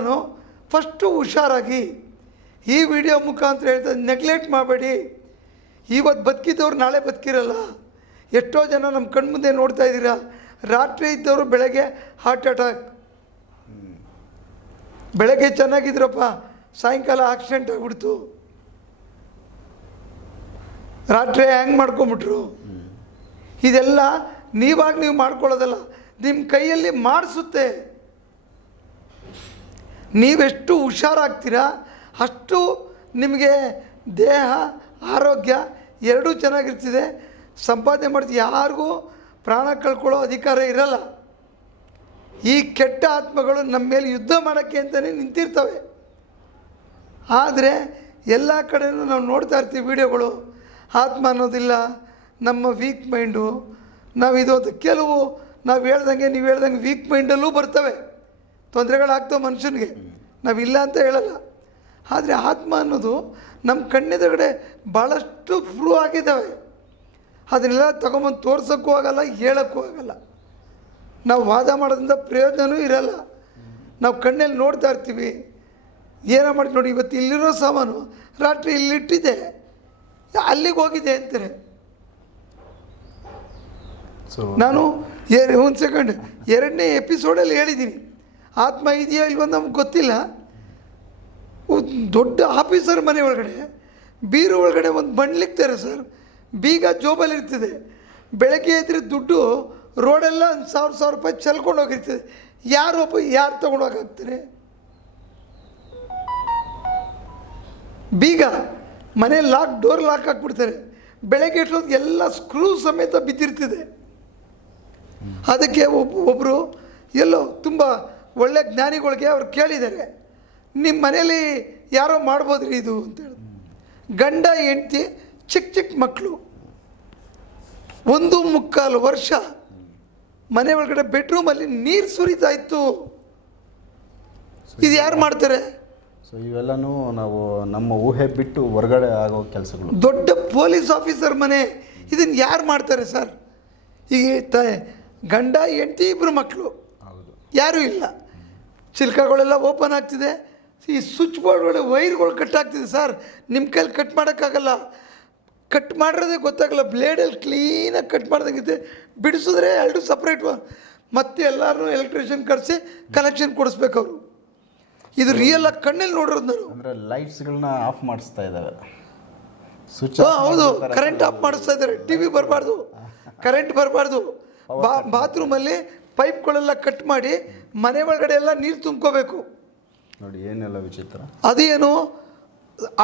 ಫಸ್ಟು ಹುಷಾರಾಗಿ ಈ ವಿಡಿಯೋ ಮುಖಾಂತರ ಹೇಳ್ತಾ ನೆಗ್ಲೆಕ್ಟ್ ಮಾಡಬೇಡಿ. ಇವತ್ತು ಬದುಕಿದ್ದವ್ರು ನಾಳೆ ಬದುಕಿರಲ್ಲ. ಎಷ್ಟೋ ಜನ ನಮ್ಮ ಕಣ್ಮುಂದೆ ನೋಡ್ತಾ ಇದ್ದೀರಾ. ರಾತ್ರಿ ಇದ್ದವರು ಬೆಳಗ್ಗೆ ಹಾರ್ಟ್ ಅಟ್ಯಾಕ್ ಬೆಳಗ್ಗೆ ಚೆನ್ನಾಗಿದ್ರಪ್ಪ. ಸಾಯಂಕಾಲ ಆಕ್ಸಿಡೆಂಟ್ ಆಗಿಬಿಡ್ತು. ರಾತ್ರಿ ಹ್ಯಾಂಗ್ ಮಾಡ್ಕೊಂಬಿಟ್ರು. ಇದೆಲ್ಲ ನೀವಾಗ ನೀವು ಮಾಡ್ಕೊಳ್ಳೋದಲ್ಲ. ನಿಮ್ಮ ಕೈಯಲ್ಲಿ ಮಾಡಿಸುತ್ತೆ. ನೀವೆಷ್ಟು ಹುಷಾರಾಗ್ತೀರಾ? ಅಷ್ಟು ನಿಮಗೆ ದೇಹ, ಆರೋಗ್ಯ ಎರಡೂ ಚೆನ್ನಾಗಿರ್ತಿದೆ. ಸಂಪಾದನೆ ಮಾಡ್ತೀವಿ ಯಾರಿಗೂ ಪ್ರಾಣ ಕಳ್ಕೊಳ್ಳೋ ಅಧಿಕಾರ ಇರಲ್ಲ. ಈ ಕೆಟ್ಟ ಆತ್ಮಗಳು ನಮ್ಮ ಮೇಲೆ ಯುದ್ಧ ಮಾಡೋಕ್ಕೆ ಅಂತಲೇ ನಿಂತಿರ್ತವೆ. ಆದರೆ ಎಲ್ಲ ಕಡೆಯೂ ನಾವು ನೋಡ್ತಾ ಇರ್ತೀವಿ ವಿಡಿಯೋಗಳು. ಆತ್ಮ ಅನ್ನೋದಿಲ್ಲ, ನಮ್ಮ ವೀಕ್ ಮೈಂಡು ನಾವು ಇದು ಕೆಲವು, ನಾವು ಹೇಳ್ದಂಗೆ, ನೀವು ಹೇಳ್ದಂಗೆ ವೀಕ್ ಮೈಂಡಲ್ಲೂ ಬರ್ತವೆ. ತೊಂದರೆಗಳಾಗ್ತವೆ ಮನುಷ್ಯನಿಗೆ. ನಾವಿಲ್ಲ ಅಂತ ಹೇಳಲ್ಲ. ಆದರೆ ಆತ್ಮ ಅನ್ನೋದು ನಮ್ಮ ಕಣ್ಣೆದುರುಗಡೆ ಭಾಳಷ್ಟು ಪ್ರೂವ್ ಆಗಿದ್ದಾವೆ. ಅದನ್ನೆಲ್ಲ ತೊಗೊಂಬಂದು ತೋರ್ಸೋಕ್ಕೂ ಆಗಲ್ಲ ಹೇಳೋಕ್ಕೂ ಆಗಲ್ಲ. ನಾವು ವಾದ ಮಾಡೋದ್ರಿಂದ ಪ್ರಯೋಜನವೂ ಇರಲ್ಲ. ನಾವು ಕಣ್ಣಲ್ಲಿ ನೋಡ್ತಾ ಇರ್ತೀವಿ. ಏನೋ ಮಾಡಿ ನೋಡಿ ಇವತ್ತು ಇಲ್ಲಿರೋ ಸಾಮಾನು ರಾತ್ರಿ ಇಲ್ಲಿಟ್ಟಿದೆ. ಅಲ್ಲಿಗೆ ಹೋಗಿದೆ ಅಂತಾರೆ. ಸೊ ನಾನು ಒಂದು ಸೆಕೆಂಡ್ ಎರಡನೇ ಎಪಿಸೋಡಲ್ಲಿ ಹೇಳಿದ್ದೀನಿ ಆತ್ಮ ಇದೆಯೋ ಇಲ್ವೋ ನಮ್ಗೆ ಗೊತ್ತಿಲ್ಲ. ದೊಡ್ಡ ಆಫೀಸರ್ ಮನೆ ಒಳಗಡೆ, ಬೀರು ಒಳಗಡೆ ಒಂದು ಬಂಡ್ಲಿಕ್ತಾರೆ ಸರ್. ಬೀಗ ಜೋಬಲ್ಲಿ ಇರ್ತದೆ. ಬೆಳಗ್ಗೆ ಎದ್ರೆ ದುಡ್ಡು ರೋಡೆಲ್ಲ ಒಂದು ಸಾವಿರ ಸಾವಿರ ರೂಪಾಯಿ ಚೆಲ್ಕೊಂಡು ಹೋಗಿರ್ತದೆ. ಯಾರು ಒಬ್ಬ ಯಾರು ತೊಗೊಂಡೋಗಾಗ್ತಾರೆ ಬೀಗ ಮನೆ ಲಾಕ್, ಡೋರ್ ಲಾಕ್ ಹಾಕ್ಬಿಡ್ತಾರೆ. ಬೆಳಗ್ಗೆ ಇಟ್ಟೋದು ಎಲ್ಲ ಸ್ಕ್ರೂ ಸಮೇತ ಬಿದ್ದಿರ್ತಿದೆ. ಅದಕ್ಕೆ ಒಬ್ಬ ಒಬ್ಬರು ಎಲ್ಲೋ ತುಂಬ ಒಳ್ಳೆ ಜ್ಞಾನಿಗಳಿಗೆ ಅವ್ರು ಕೇಳಿದ್ದಾರೆ ನಿಮ್ಮ ಮನೇಲಿ ಯಾರೋ ಮಾಡ್ಬೋದ್ರಿ ಇದು? ಅಂತೇಳಿ ಗಂಡ ಹೆಂಡ್ತಿ ಚಿಕ್ಕ ಚಿಕ್ಕ ಮಕ್ಕಳು ಒಂದು ಮುಕ್ಕಾಲು ವರ್ಷ ಮನೆ ಒಳಗಡೆ ಬೆಡ್ರೂಮಲ್ಲಿ ನೀರು ಸುರಿತಾ ಇತ್ತು. ಇದು ಯಾರು ಮಾಡ್ತಾರೆ? ಸೊ ಇವೆಲ್ಲನೂ ನಾವು ನಮ್ಮ ಊಹೆ ಬಿಟ್ಟು ಹೊರಗಡೆ ಆಗೋ ಕೆಲಸಗಳು. ದೊಡ್ಡ ಪೊಲೀಸ್ ಆಫೀಸರ್ ಮನೆ ಇದನ್ನು ಯಾರು ಮಾಡ್ತಾರೆ ಸರ್? ಈಗ ತ ಗಂಡ ಹೆಂಡತಿ ಇಬ್ಬರು ಮಕ್ಕಳು ಯಾರೂ ಇಲ್ಲ. ಚಿಲ್ಕಗಳೆಲ್ಲ ಓಪನ್ ಆಗ್ತಿದೆ. ಈ ಸ್ವಿಚ್ ಬೋರ್ಡ್ ಒಳಗೆ ವೈರ್ಗಳು ಕಟ್ ಆಗ್ತಿದೆ ಸರ್. ನಿಮ್ಮ ಕೈಲಿ ಕಟ್ ಮಾಡೋಕ್ಕಾಗಲ್ಲ. ಕಟ್ ಮಾಡಿರೋದೇ ಗೊತ್ತಾಗಲ್ಲ. ಬ್ಲೇಡಲ್ಲಿ ಕ್ಲೀನಾಗಿ ಕಟ್ ಮಾಡ್ದಂಗಿದೆ ಬಿಡಿಸಿದ್ರೆ ಎರಡು ಸಪ್ರೇಟ್ ಮತ್ತೆ ಎಲ್ಲರೂ ಎಲೆಕ್ಟ್ರಿಷಿಯನ್ ಕರೆಸಿ ಕನೆಕ್ಷನ್ ಕೊಡಿಸ್ಬೇಕು ಅವರು ಇದು ರಿಯಲ್ ಆಗಿ ಕಣ್ಣಲ್ಲಿ ನೋಡಿರೋದು ನಾನು. ಅಂದರೆ ಲೈಟ್ಸ್ಗಳನ್ನ ಆಫ್ ಮಾಡಿಸ್ತಾ ಇದ್ದಾವೆ. ಸ್ವಿಚ್ ಹೌದು. ಕರೆಂಟ್ ಆಫ್ ಮಾಡಿಸ್ತಾ ಇದ್ದಾರೆ. ಟಿ ವಿ ಬರಬಾರ್ದು. [laughs] ಕರೆಂಟ್ ಬರಬಾರ್ದು. ಬಾ ಬಾತ್ರೂಮಲ್ಲಿ ಪೈಪ್ಗಳೆಲ್ಲ ಕಟ್ ಮಾಡಿ ಮನೆ ಒಳಗಡೆ ಎಲ್ಲ ನೀರು ತುಂಬ್ಕೋಬೇಕು. ನೋಡಿ ಏನೆಲ್ಲ ವಿಚಿತ್ರ. ಅದೇನು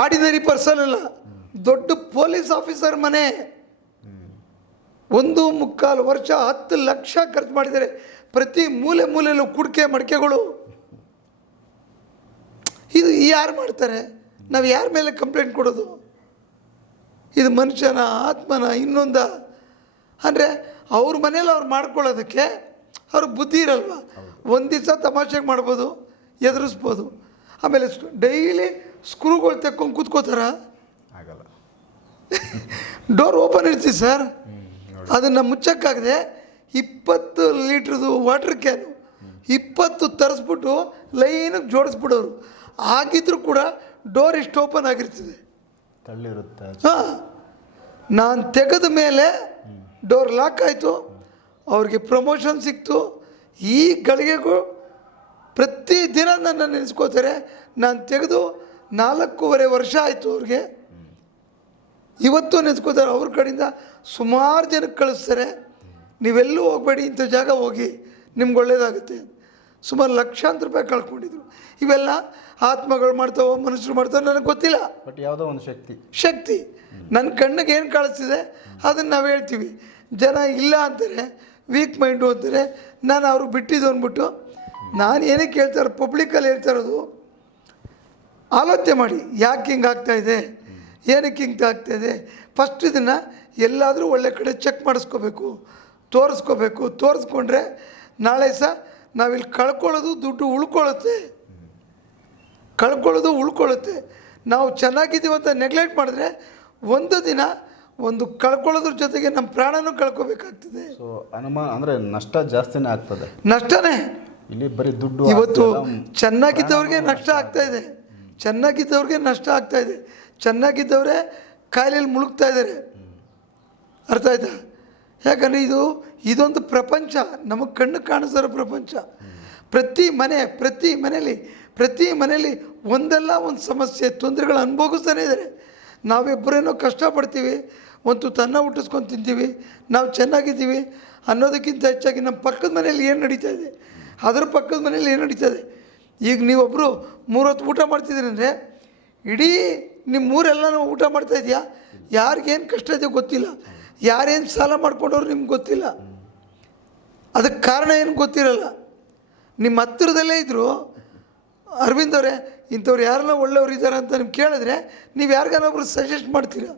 ಆರ್ಡಿನರಿ ಪರ್ಸನ್ ಅಲ್ಲ ದೊಡ್ಡ ಪೊಲೀಸ್ ಆಫೀಸರ್ ಮನೆ. ಒಂದು ಮುಕ್ಕಾಲು ವರ್ಷ ಹತ್ತು ಲಕ್ಷ ಖರ್ಚು ಮಾಡಿದ್ದಾರೆ. ಪ್ರತಿ ಮೂಲೆ ಮೂಲೆಯಲ್ಲೂ ಕುಡಿಕೆ ಮಡಿಕೆಗಳು. ಇದು ಯಾರು ಮಾಡ್ತಾರೆ? ನಾವು ಯಾರ ಮೇಲೆ ಕಂಪ್ಲೇಂಟ್ ಕೊಡೋದು? ಇದು ಮನುಷ್ಯನ ಆತ್ಮನ ಇನ್ನೊಂದ. ಅಂದರೆ ಅವ್ರ ಮನೇಲಿ ಅವ್ರು ಮಾಡ್ಕೊಳ್ಳೋದಕ್ಕೆ ಅವ್ರಿಗೆ ಬುದ್ಧಿ ಇರಲ್ವ? ಒಂದು ದಿವಸ ತಮಾಷೆಗೆ ಮಾಡ್ಬೋದು ಎದುರಿಸ್ಬೋದು. ಆಮೇಲೆ ಡೈಲಿ ಸ್ಕ್ರೂಗಳು ತೆಕ್ಕೊಂಡು ಕೂತ್ಕೋತಾರ? ಆಗಲ್ಲ. [laughs] ಡೋರ್ ಓಪನ್ ಇರ್ತೀವಿ ಸರ್. ಅದನ್ನು ಮುಚ್ಚಕ್ಕಾಗದೆ ಇಪ್ಪತ್ತು ಲೀಟ್ರದು ವಾಟರ್ ಕ್ಯಾನು ಇಪ್ಪತ್ತು ತರಿಸ್ಬಿಟ್ಟು ಲೈನಿಗೆ ಜೋಡಿಸ್ಬಿಡೋರು. ಆಗಿದ್ರೂ ಕೂಡ ಡೋರ್ ಇಷ್ಟು ಓಪನ್ ಆಗಿರ್ತದೆ. ತಳ್ಳಿರುತ್ತೆ? ಹಾಂ. ನಾನು ತೆಗೆದ ಮೇಲೆ ಡೋರ್ ಲಾಕ್ ಆಯಿತು. ಅವ್ರಿಗೆ ಪ್ರಮೋಷನ್ ಸಿಕ್ತು. ಈ ಗಳಿಗೆಗೂ ಪ್ರತಿ ದಿನ ನನ್ನ ನೆನೆಸ್ಕೋತಾರೆ. ನಾನು ತೆಗೆದು ನಾಲ್ಕೂವರೆ ವರ್ಷ ಆಯಿತು ಅವ್ರಿಗೆ. ಇವತ್ತು ನೆನೆಸ್ಕೋತಾರೆ. ಅವ್ರ ಕಡೆಯಿಂದ ಸುಮಾರು ಜನಕ್ಕೆ ಕಳಿಸ್ತಾರೆ. ನೀವೆಲ್ಲೂ ಹೋಗಬೇಡಿ ಇಂಥ ಜಾಗ ಹೋಗಿ ನಿಮ್ಗೆ ಒಳ್ಳೇದಾಗುತ್ತೆ ಸುಮಾರು ಲಕ್ಷಾಂತರ ರೂಪಾಯಿ ಕಳ್ಕೊಂಡಿದ್ರು. ಇವೆಲ್ಲ ಆತ್ಮಗಳು ಮಾಡ್ತಾವೋ ಮನುಷ್ಯರು ಮಾಡ್ತಾವೋ ನನಗೆ ಗೊತ್ತಿಲ್ಲ. ಬಟ್ ಯಾವುದೋ ಒಂದು ಶಕ್ತಿ. ಶಕ್ತಿ. ನನ್ನ ಕಣ್ಣಿಗೆ ಏನು ಕಾಣಿಸ್ತಿದೆ ಅದನ್ನು ನಾವು ಹೇಳ್ತೀವಿ. ಜನ ಇಲ್ಲ ಅಂತಾರೆ ವೀಕ್ ಮೈಂಡು ಅಂತಾರೆ ನಾನು ಅವ್ರಿಗೆ ಬಿಟ್ಟಿದ್ದು ಅಂದ್ಬಿಟ್ಟು ನಾನು ಏನಕ್ಕೆ ಕೇಳ್ತಾರೆ ಪಬ್ಲಿಕಲ್ಲಿ ಹೇಳ್ತಾ ಇರೋದು, ಆಲೋಚನೆ ಮಾಡಿ, ಯಾಕೆ ಹಿಂಗೆ ಆಗ್ತಾಯಿದೆ ಏನಕ್ಕೆ ಹಿಂಗೆ ಆಗ್ತಾಯಿದೆ ಫಸ್ಟ್ ಇದನ್ನು ಎಲ್ಲಾದರೂ ಒಳ್ಳೆ ಕಡೆ ಚೆಕ್ ಮಾಡಿಸ್ಕೋಬೇಕು, ತೋರಿಸ್ಕೋಬೇಕು. ತೋರಿಸ್ಕೊಂಡ್ರೆ ನಾಳೆ ಸಹ ನಾವಿಲ್ಲಿ ಕಳ್ಕೊಳ್ಳೋದು ದುಡ್ಡು ಉಳ್ಕೊಳ್ಳುತ್ತೆ. ಕಳ್ಕೊಳ್ಳೋದು ಉಳ್ಕೊಳ್ಳುತ್ತೆ. ನಾವು ಚೆನ್ನಾಗಿದ್ದೀವಿ ಅಂತ ನೆಗ್ಲೆಕ್ಟ್ ಮಾಡಿದ್ರೆ ಒಂದು ದಿನ ಒಂದು ಕಳ್ಕೊಳ್ಳೋದ್ರ ಜೊತೆಗೆ ನಮ್ಮ ಪ್ರಾಣನೂ ಕಳ್ಕೊಬೇಕಾಗ್ತದೆ. ಸೊ ಅನುಮಾನ ಅಂದರೆ ನಷ್ಟ ಜಾಸ್ತಿನೇ ಆಗ್ತದೆ. ನಷ್ಟನೇ. ಇಲ್ಲಿ ಬರೀ ದುಡ್ಡು ಇವತ್ತು ಚೆನ್ನಾಗಿದ್ದವ್ರಿಗೆ ನಷ್ಟ ಆಗ್ತಾ ಇದೆ. ಚೆನ್ನಾಗಿದ್ದವ್ರಿಗೆ ನಷ್ಟ ಆಗ್ತಾ ಇದೆ. ಚೆನ್ನಾಗಿದ್ದವರೇ ಕಾಯಿಲೆಯಲ್ಲಿ ಮುಳುಗ್ತಾ ಇದ್ದಾರೆ. ಅರ್ಥ ಆಯ್ತಾ? ಯಾಕಂದರೆ ಇದು ಇದೊಂದು ಪ್ರಪಂಚ. ನಮಗೆ ಕಣ್ಣು ಕಾಣಿಸಿರೋ ಪ್ರಪಂಚ. ಪ್ರತಿ ಮನೆ ಪ್ರತಿ ಮನೆಯಲ್ಲಿ ಪ್ರತಿ ಮನೆಯಲ್ಲಿ ಒಂದಲ್ಲ ಒಂದು ಸಮಸ್ಯೆ ತೊಂದರೆಗಳು ಅನುಭವಿಸ್ತಾನೆ ಇದ್ದಾರೆ. ನಾವಿಬ್ಬರೇನೋ ಕಷ್ಟಪಡ್ತೀವಿ ಒಂದು ತನ್ನ ಹುಟ್ಟಿಸ್ಕೊಂಡು ತಿಂತೀವಿ, ನಾವು ಚೆನ್ನಾಗಿದ್ದೀವಿ ಅನ್ನೋದಕ್ಕಿಂತ ಹೆಚ್ಚಾಗಿ ನಮ್ಮ ಪಕ್ಕದ ಮನೇಲಿ ಏನು ನಡೀತಾ ಇದೆ? ಅದರ ಪಕ್ಕದ ಮನೇಲಿ ಏನು ನಡೀತಾ ಇದೆ? ಈಗ ನೀವೊಬ್ಬರು ಮೂರೊತ್ತು ಊಟ ಮಾಡ್ತಿದ್ದೀರಿ ಅಂದರೆ ಇಡೀ ನಿಮ್ಮ ನಾವು ಊಟ ಮಾಡ್ತಾ ಇದೆಯಾ? ಯಾರಿಗೇನು ಕಷ್ಟ ಇದೆಯೋ ಗೊತ್ತಿಲ್ಲ. ಯಾರೇನು ಸಾಲ ಮಾಡ್ಕೊಂಡವ್ರು ನಿಮ್ಗೆ ಗೊತ್ತಿಲ್ಲ. ಅದಕ್ಕೆ ಕಾರಣ ಏನು ಗೊತ್ತಿರಲ್ಲ. ನಿಮ್ಮ ಹತ್ತಿರದಲ್ಲೇ ಇದ್ದರು ಅರವಿಂದ್ ಅವರೇ, ಇಂಥವ್ರು ಯಾರೆಲ್ಲ ಒಳ್ಳೆಯವ್ರು ಇದ್ದಾರೆ ಅಂತ ನಿಮ್ಗೆ ಕೇಳಿದ್ರೆ ನೀವು ಯಾರಿಗಾನೊಬ್ರು ಸಜೆಸ್ಟ್ ಮಾಡ್ತೀರಾ?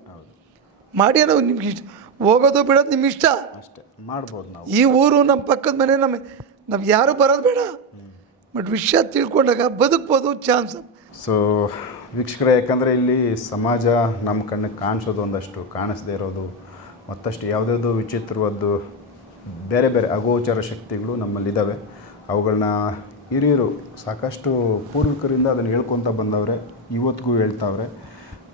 ಮಾಡಿ ಅನ್ನೋ ನಿಮ್ಗೆ ಇಷ್ಟ. ಹೋಗೋದು ಬಿಡೋದು ನಿಮ್ಮ ಇಷ್ಟ. ಅಷ್ಟೇ. ಮಾಡ್ಬೋದು ನಾವು. ಈ ಊರು ನಮ್ಮ ಪಕ್ಕದ ಮನೆ ನಮ್ಮ ನಮ್ಗೆ ಯಾರು ಬರೋದು ಬೇಡ. ಬಟ್ ವಿಷಯ ತಿಳ್ಕೊಂಡಾಗ ಬದುಕ್ಬೋದು ಚಾನ್ಸ್. ಸೊ ವೀಕ್ಷಕರ ಯಾಕಂದರೆ ಇಲ್ಲಿ ಸಮಾಜ ನಮ್ಮ ಕಣ್ಣಿಗೆ ಕಾಣಿಸೋದು ಒಂದಷ್ಟು ಕಾಣಿಸದೇ ಇರೋದು ಮತ್ತಷ್ಟು ಯಾವುದ್ಯಾವುದೋ ವಿಚಿತ್ರವಾದ್ದು ಬೇರೆ ಬೇರೆ ಅಗೋಚರ ಶಕ್ತಿಗಳು ನಮ್ಮಲ್ಲಿದ್ದಾವೆ ಅವುಗಳನ್ನ ಹಿರಿಯರು ಸಾಕಷ್ಟು ಪೂರ್ವಿಕರಿಂದ ಅದನ್ನು ಹೇಳ್ಕೊತ ಬಂದವ್ರೆ ಇವತ್ತಿಗೂ ಹೇಳ್ತಾವ್ರೆ.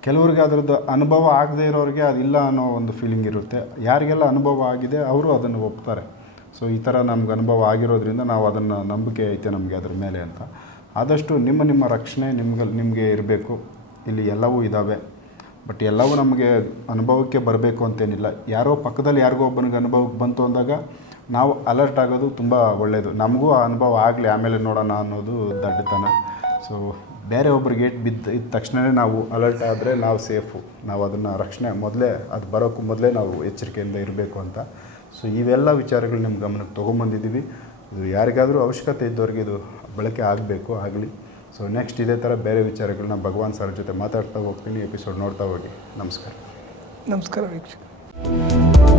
ಕೆಲವ್ರಿಗೆ ಅದರದ್ದು ಅನುಭವ ಆಗದೇ ಇರೋರಿಗೆ ಅದಿಲ್ಲ ಅನ್ನೋ ಒಂದು ಫೀಲಿಂಗ್ ಇರುತ್ತೆ. ಯಾರಿಗೆಲ್ಲ ಅನುಭವ ಆಗಿದೆ ಅವರು ಅದನ್ನು ಒಪ್ತಾರೆ. ಸೊ ಈ ಥರ ನಮ್ಗೆ ಅನುಭವ ಆಗಿರೋದ್ರಿಂದ ನಾವು ಅದನ್ನು ನಂಬಿಕೆ ಐತೆ ನಮಗೆ ಅದ್ರ ಮೇಲೆ ಅಂತ. ಆದಷ್ಟು ನಿಮ್ಮ ನಿಮ್ಮ ರಕ್ಷಣೆ ನಿಮ್ಗೆ, ನಿಮಗೆ ಇರಬೇಕು. ಇಲ್ಲಿ ಎಲ್ಲವೂ ಇದ್ದಾವೆ ಬಟ್ ಎಲ್ಲವೂ ನಮಗೆ ಅನುಭವಕ್ಕೆ ಬರಬೇಕು ಅಂತೇನಿಲ್ಲ. ಯಾರೋ ಪಕ್ಕದಲ್ಲಿ ಯಾರಿಗೋ ಒಬ್ಬನಿಗೆ ಅನುಭವಕ್ಕೆ ಬಂತು ಅಂದಾಗ ನಾವು ಅಲರ್ಟ್ ಆಗೋದು ತುಂಬ ಒಳ್ಳೆಯದು ನಮಗೂ ಆ ಅನುಭವ ಆಗಲಿ, ಆಮೇಲೆ ನೋಡೋಣ ಅನ್ನೋದು ದಡ್ಡತನ. ಸೊ ಬೇರೆ ಒಬ್ಬರು ಗೇಟ್ ಬಿದ್ದ ಇದ್ದ ತಕ್ಷಣವೇ ನಾವು ಅಲರ್ಟ್ ಆದರೆ ನಾವು ಸೇಫು ನಾವು ಅದನ್ನು ರಕ್ಷಣೆ ಮೊದಲೇ, ಅದು ಬರೋಕ್ಕೂ ಮೊದಲೇ ನಾವು ಎಚ್ಚರಿಕೆಯಿಂದ ಇರಬೇಕು ಅಂತ. ಸೊ ಇವೆಲ್ಲ ವಿಚಾರಗಳು ನಿಮ್ಮ ಗಮನಕ್ಕೆ ತೊಗೊಂಬಂದಿದ್ದೀವಿ ಇದು ಯಾರಿಗಾದರೂ ಅವಶ್ಯಕತೆ ಇದ್ದವ್ರಿಗೆ ಇದು ಬಳಕೆ ಆಗಬೇಕು, ಆಗಲಿ. ಸೊ ನೆಕ್ಸ್ಟ್ ಇದೇ ಥರ ಬೇರೆ ವಿಚಾರಗಳನ್ನ ಭಗವಾನ್ ಸರ್ ಜೊತೆ ಮಾತಾಡ್ತಾ ಹೋಗ್ತೀನಿ ಎಪಿಸೋಡ್ ನೋಡ್ತಾ ಹೋಗಿ. ನಮಸ್ಕಾರ. ನಮಸ್ಕಾರ ವೀಕ್ಷಕ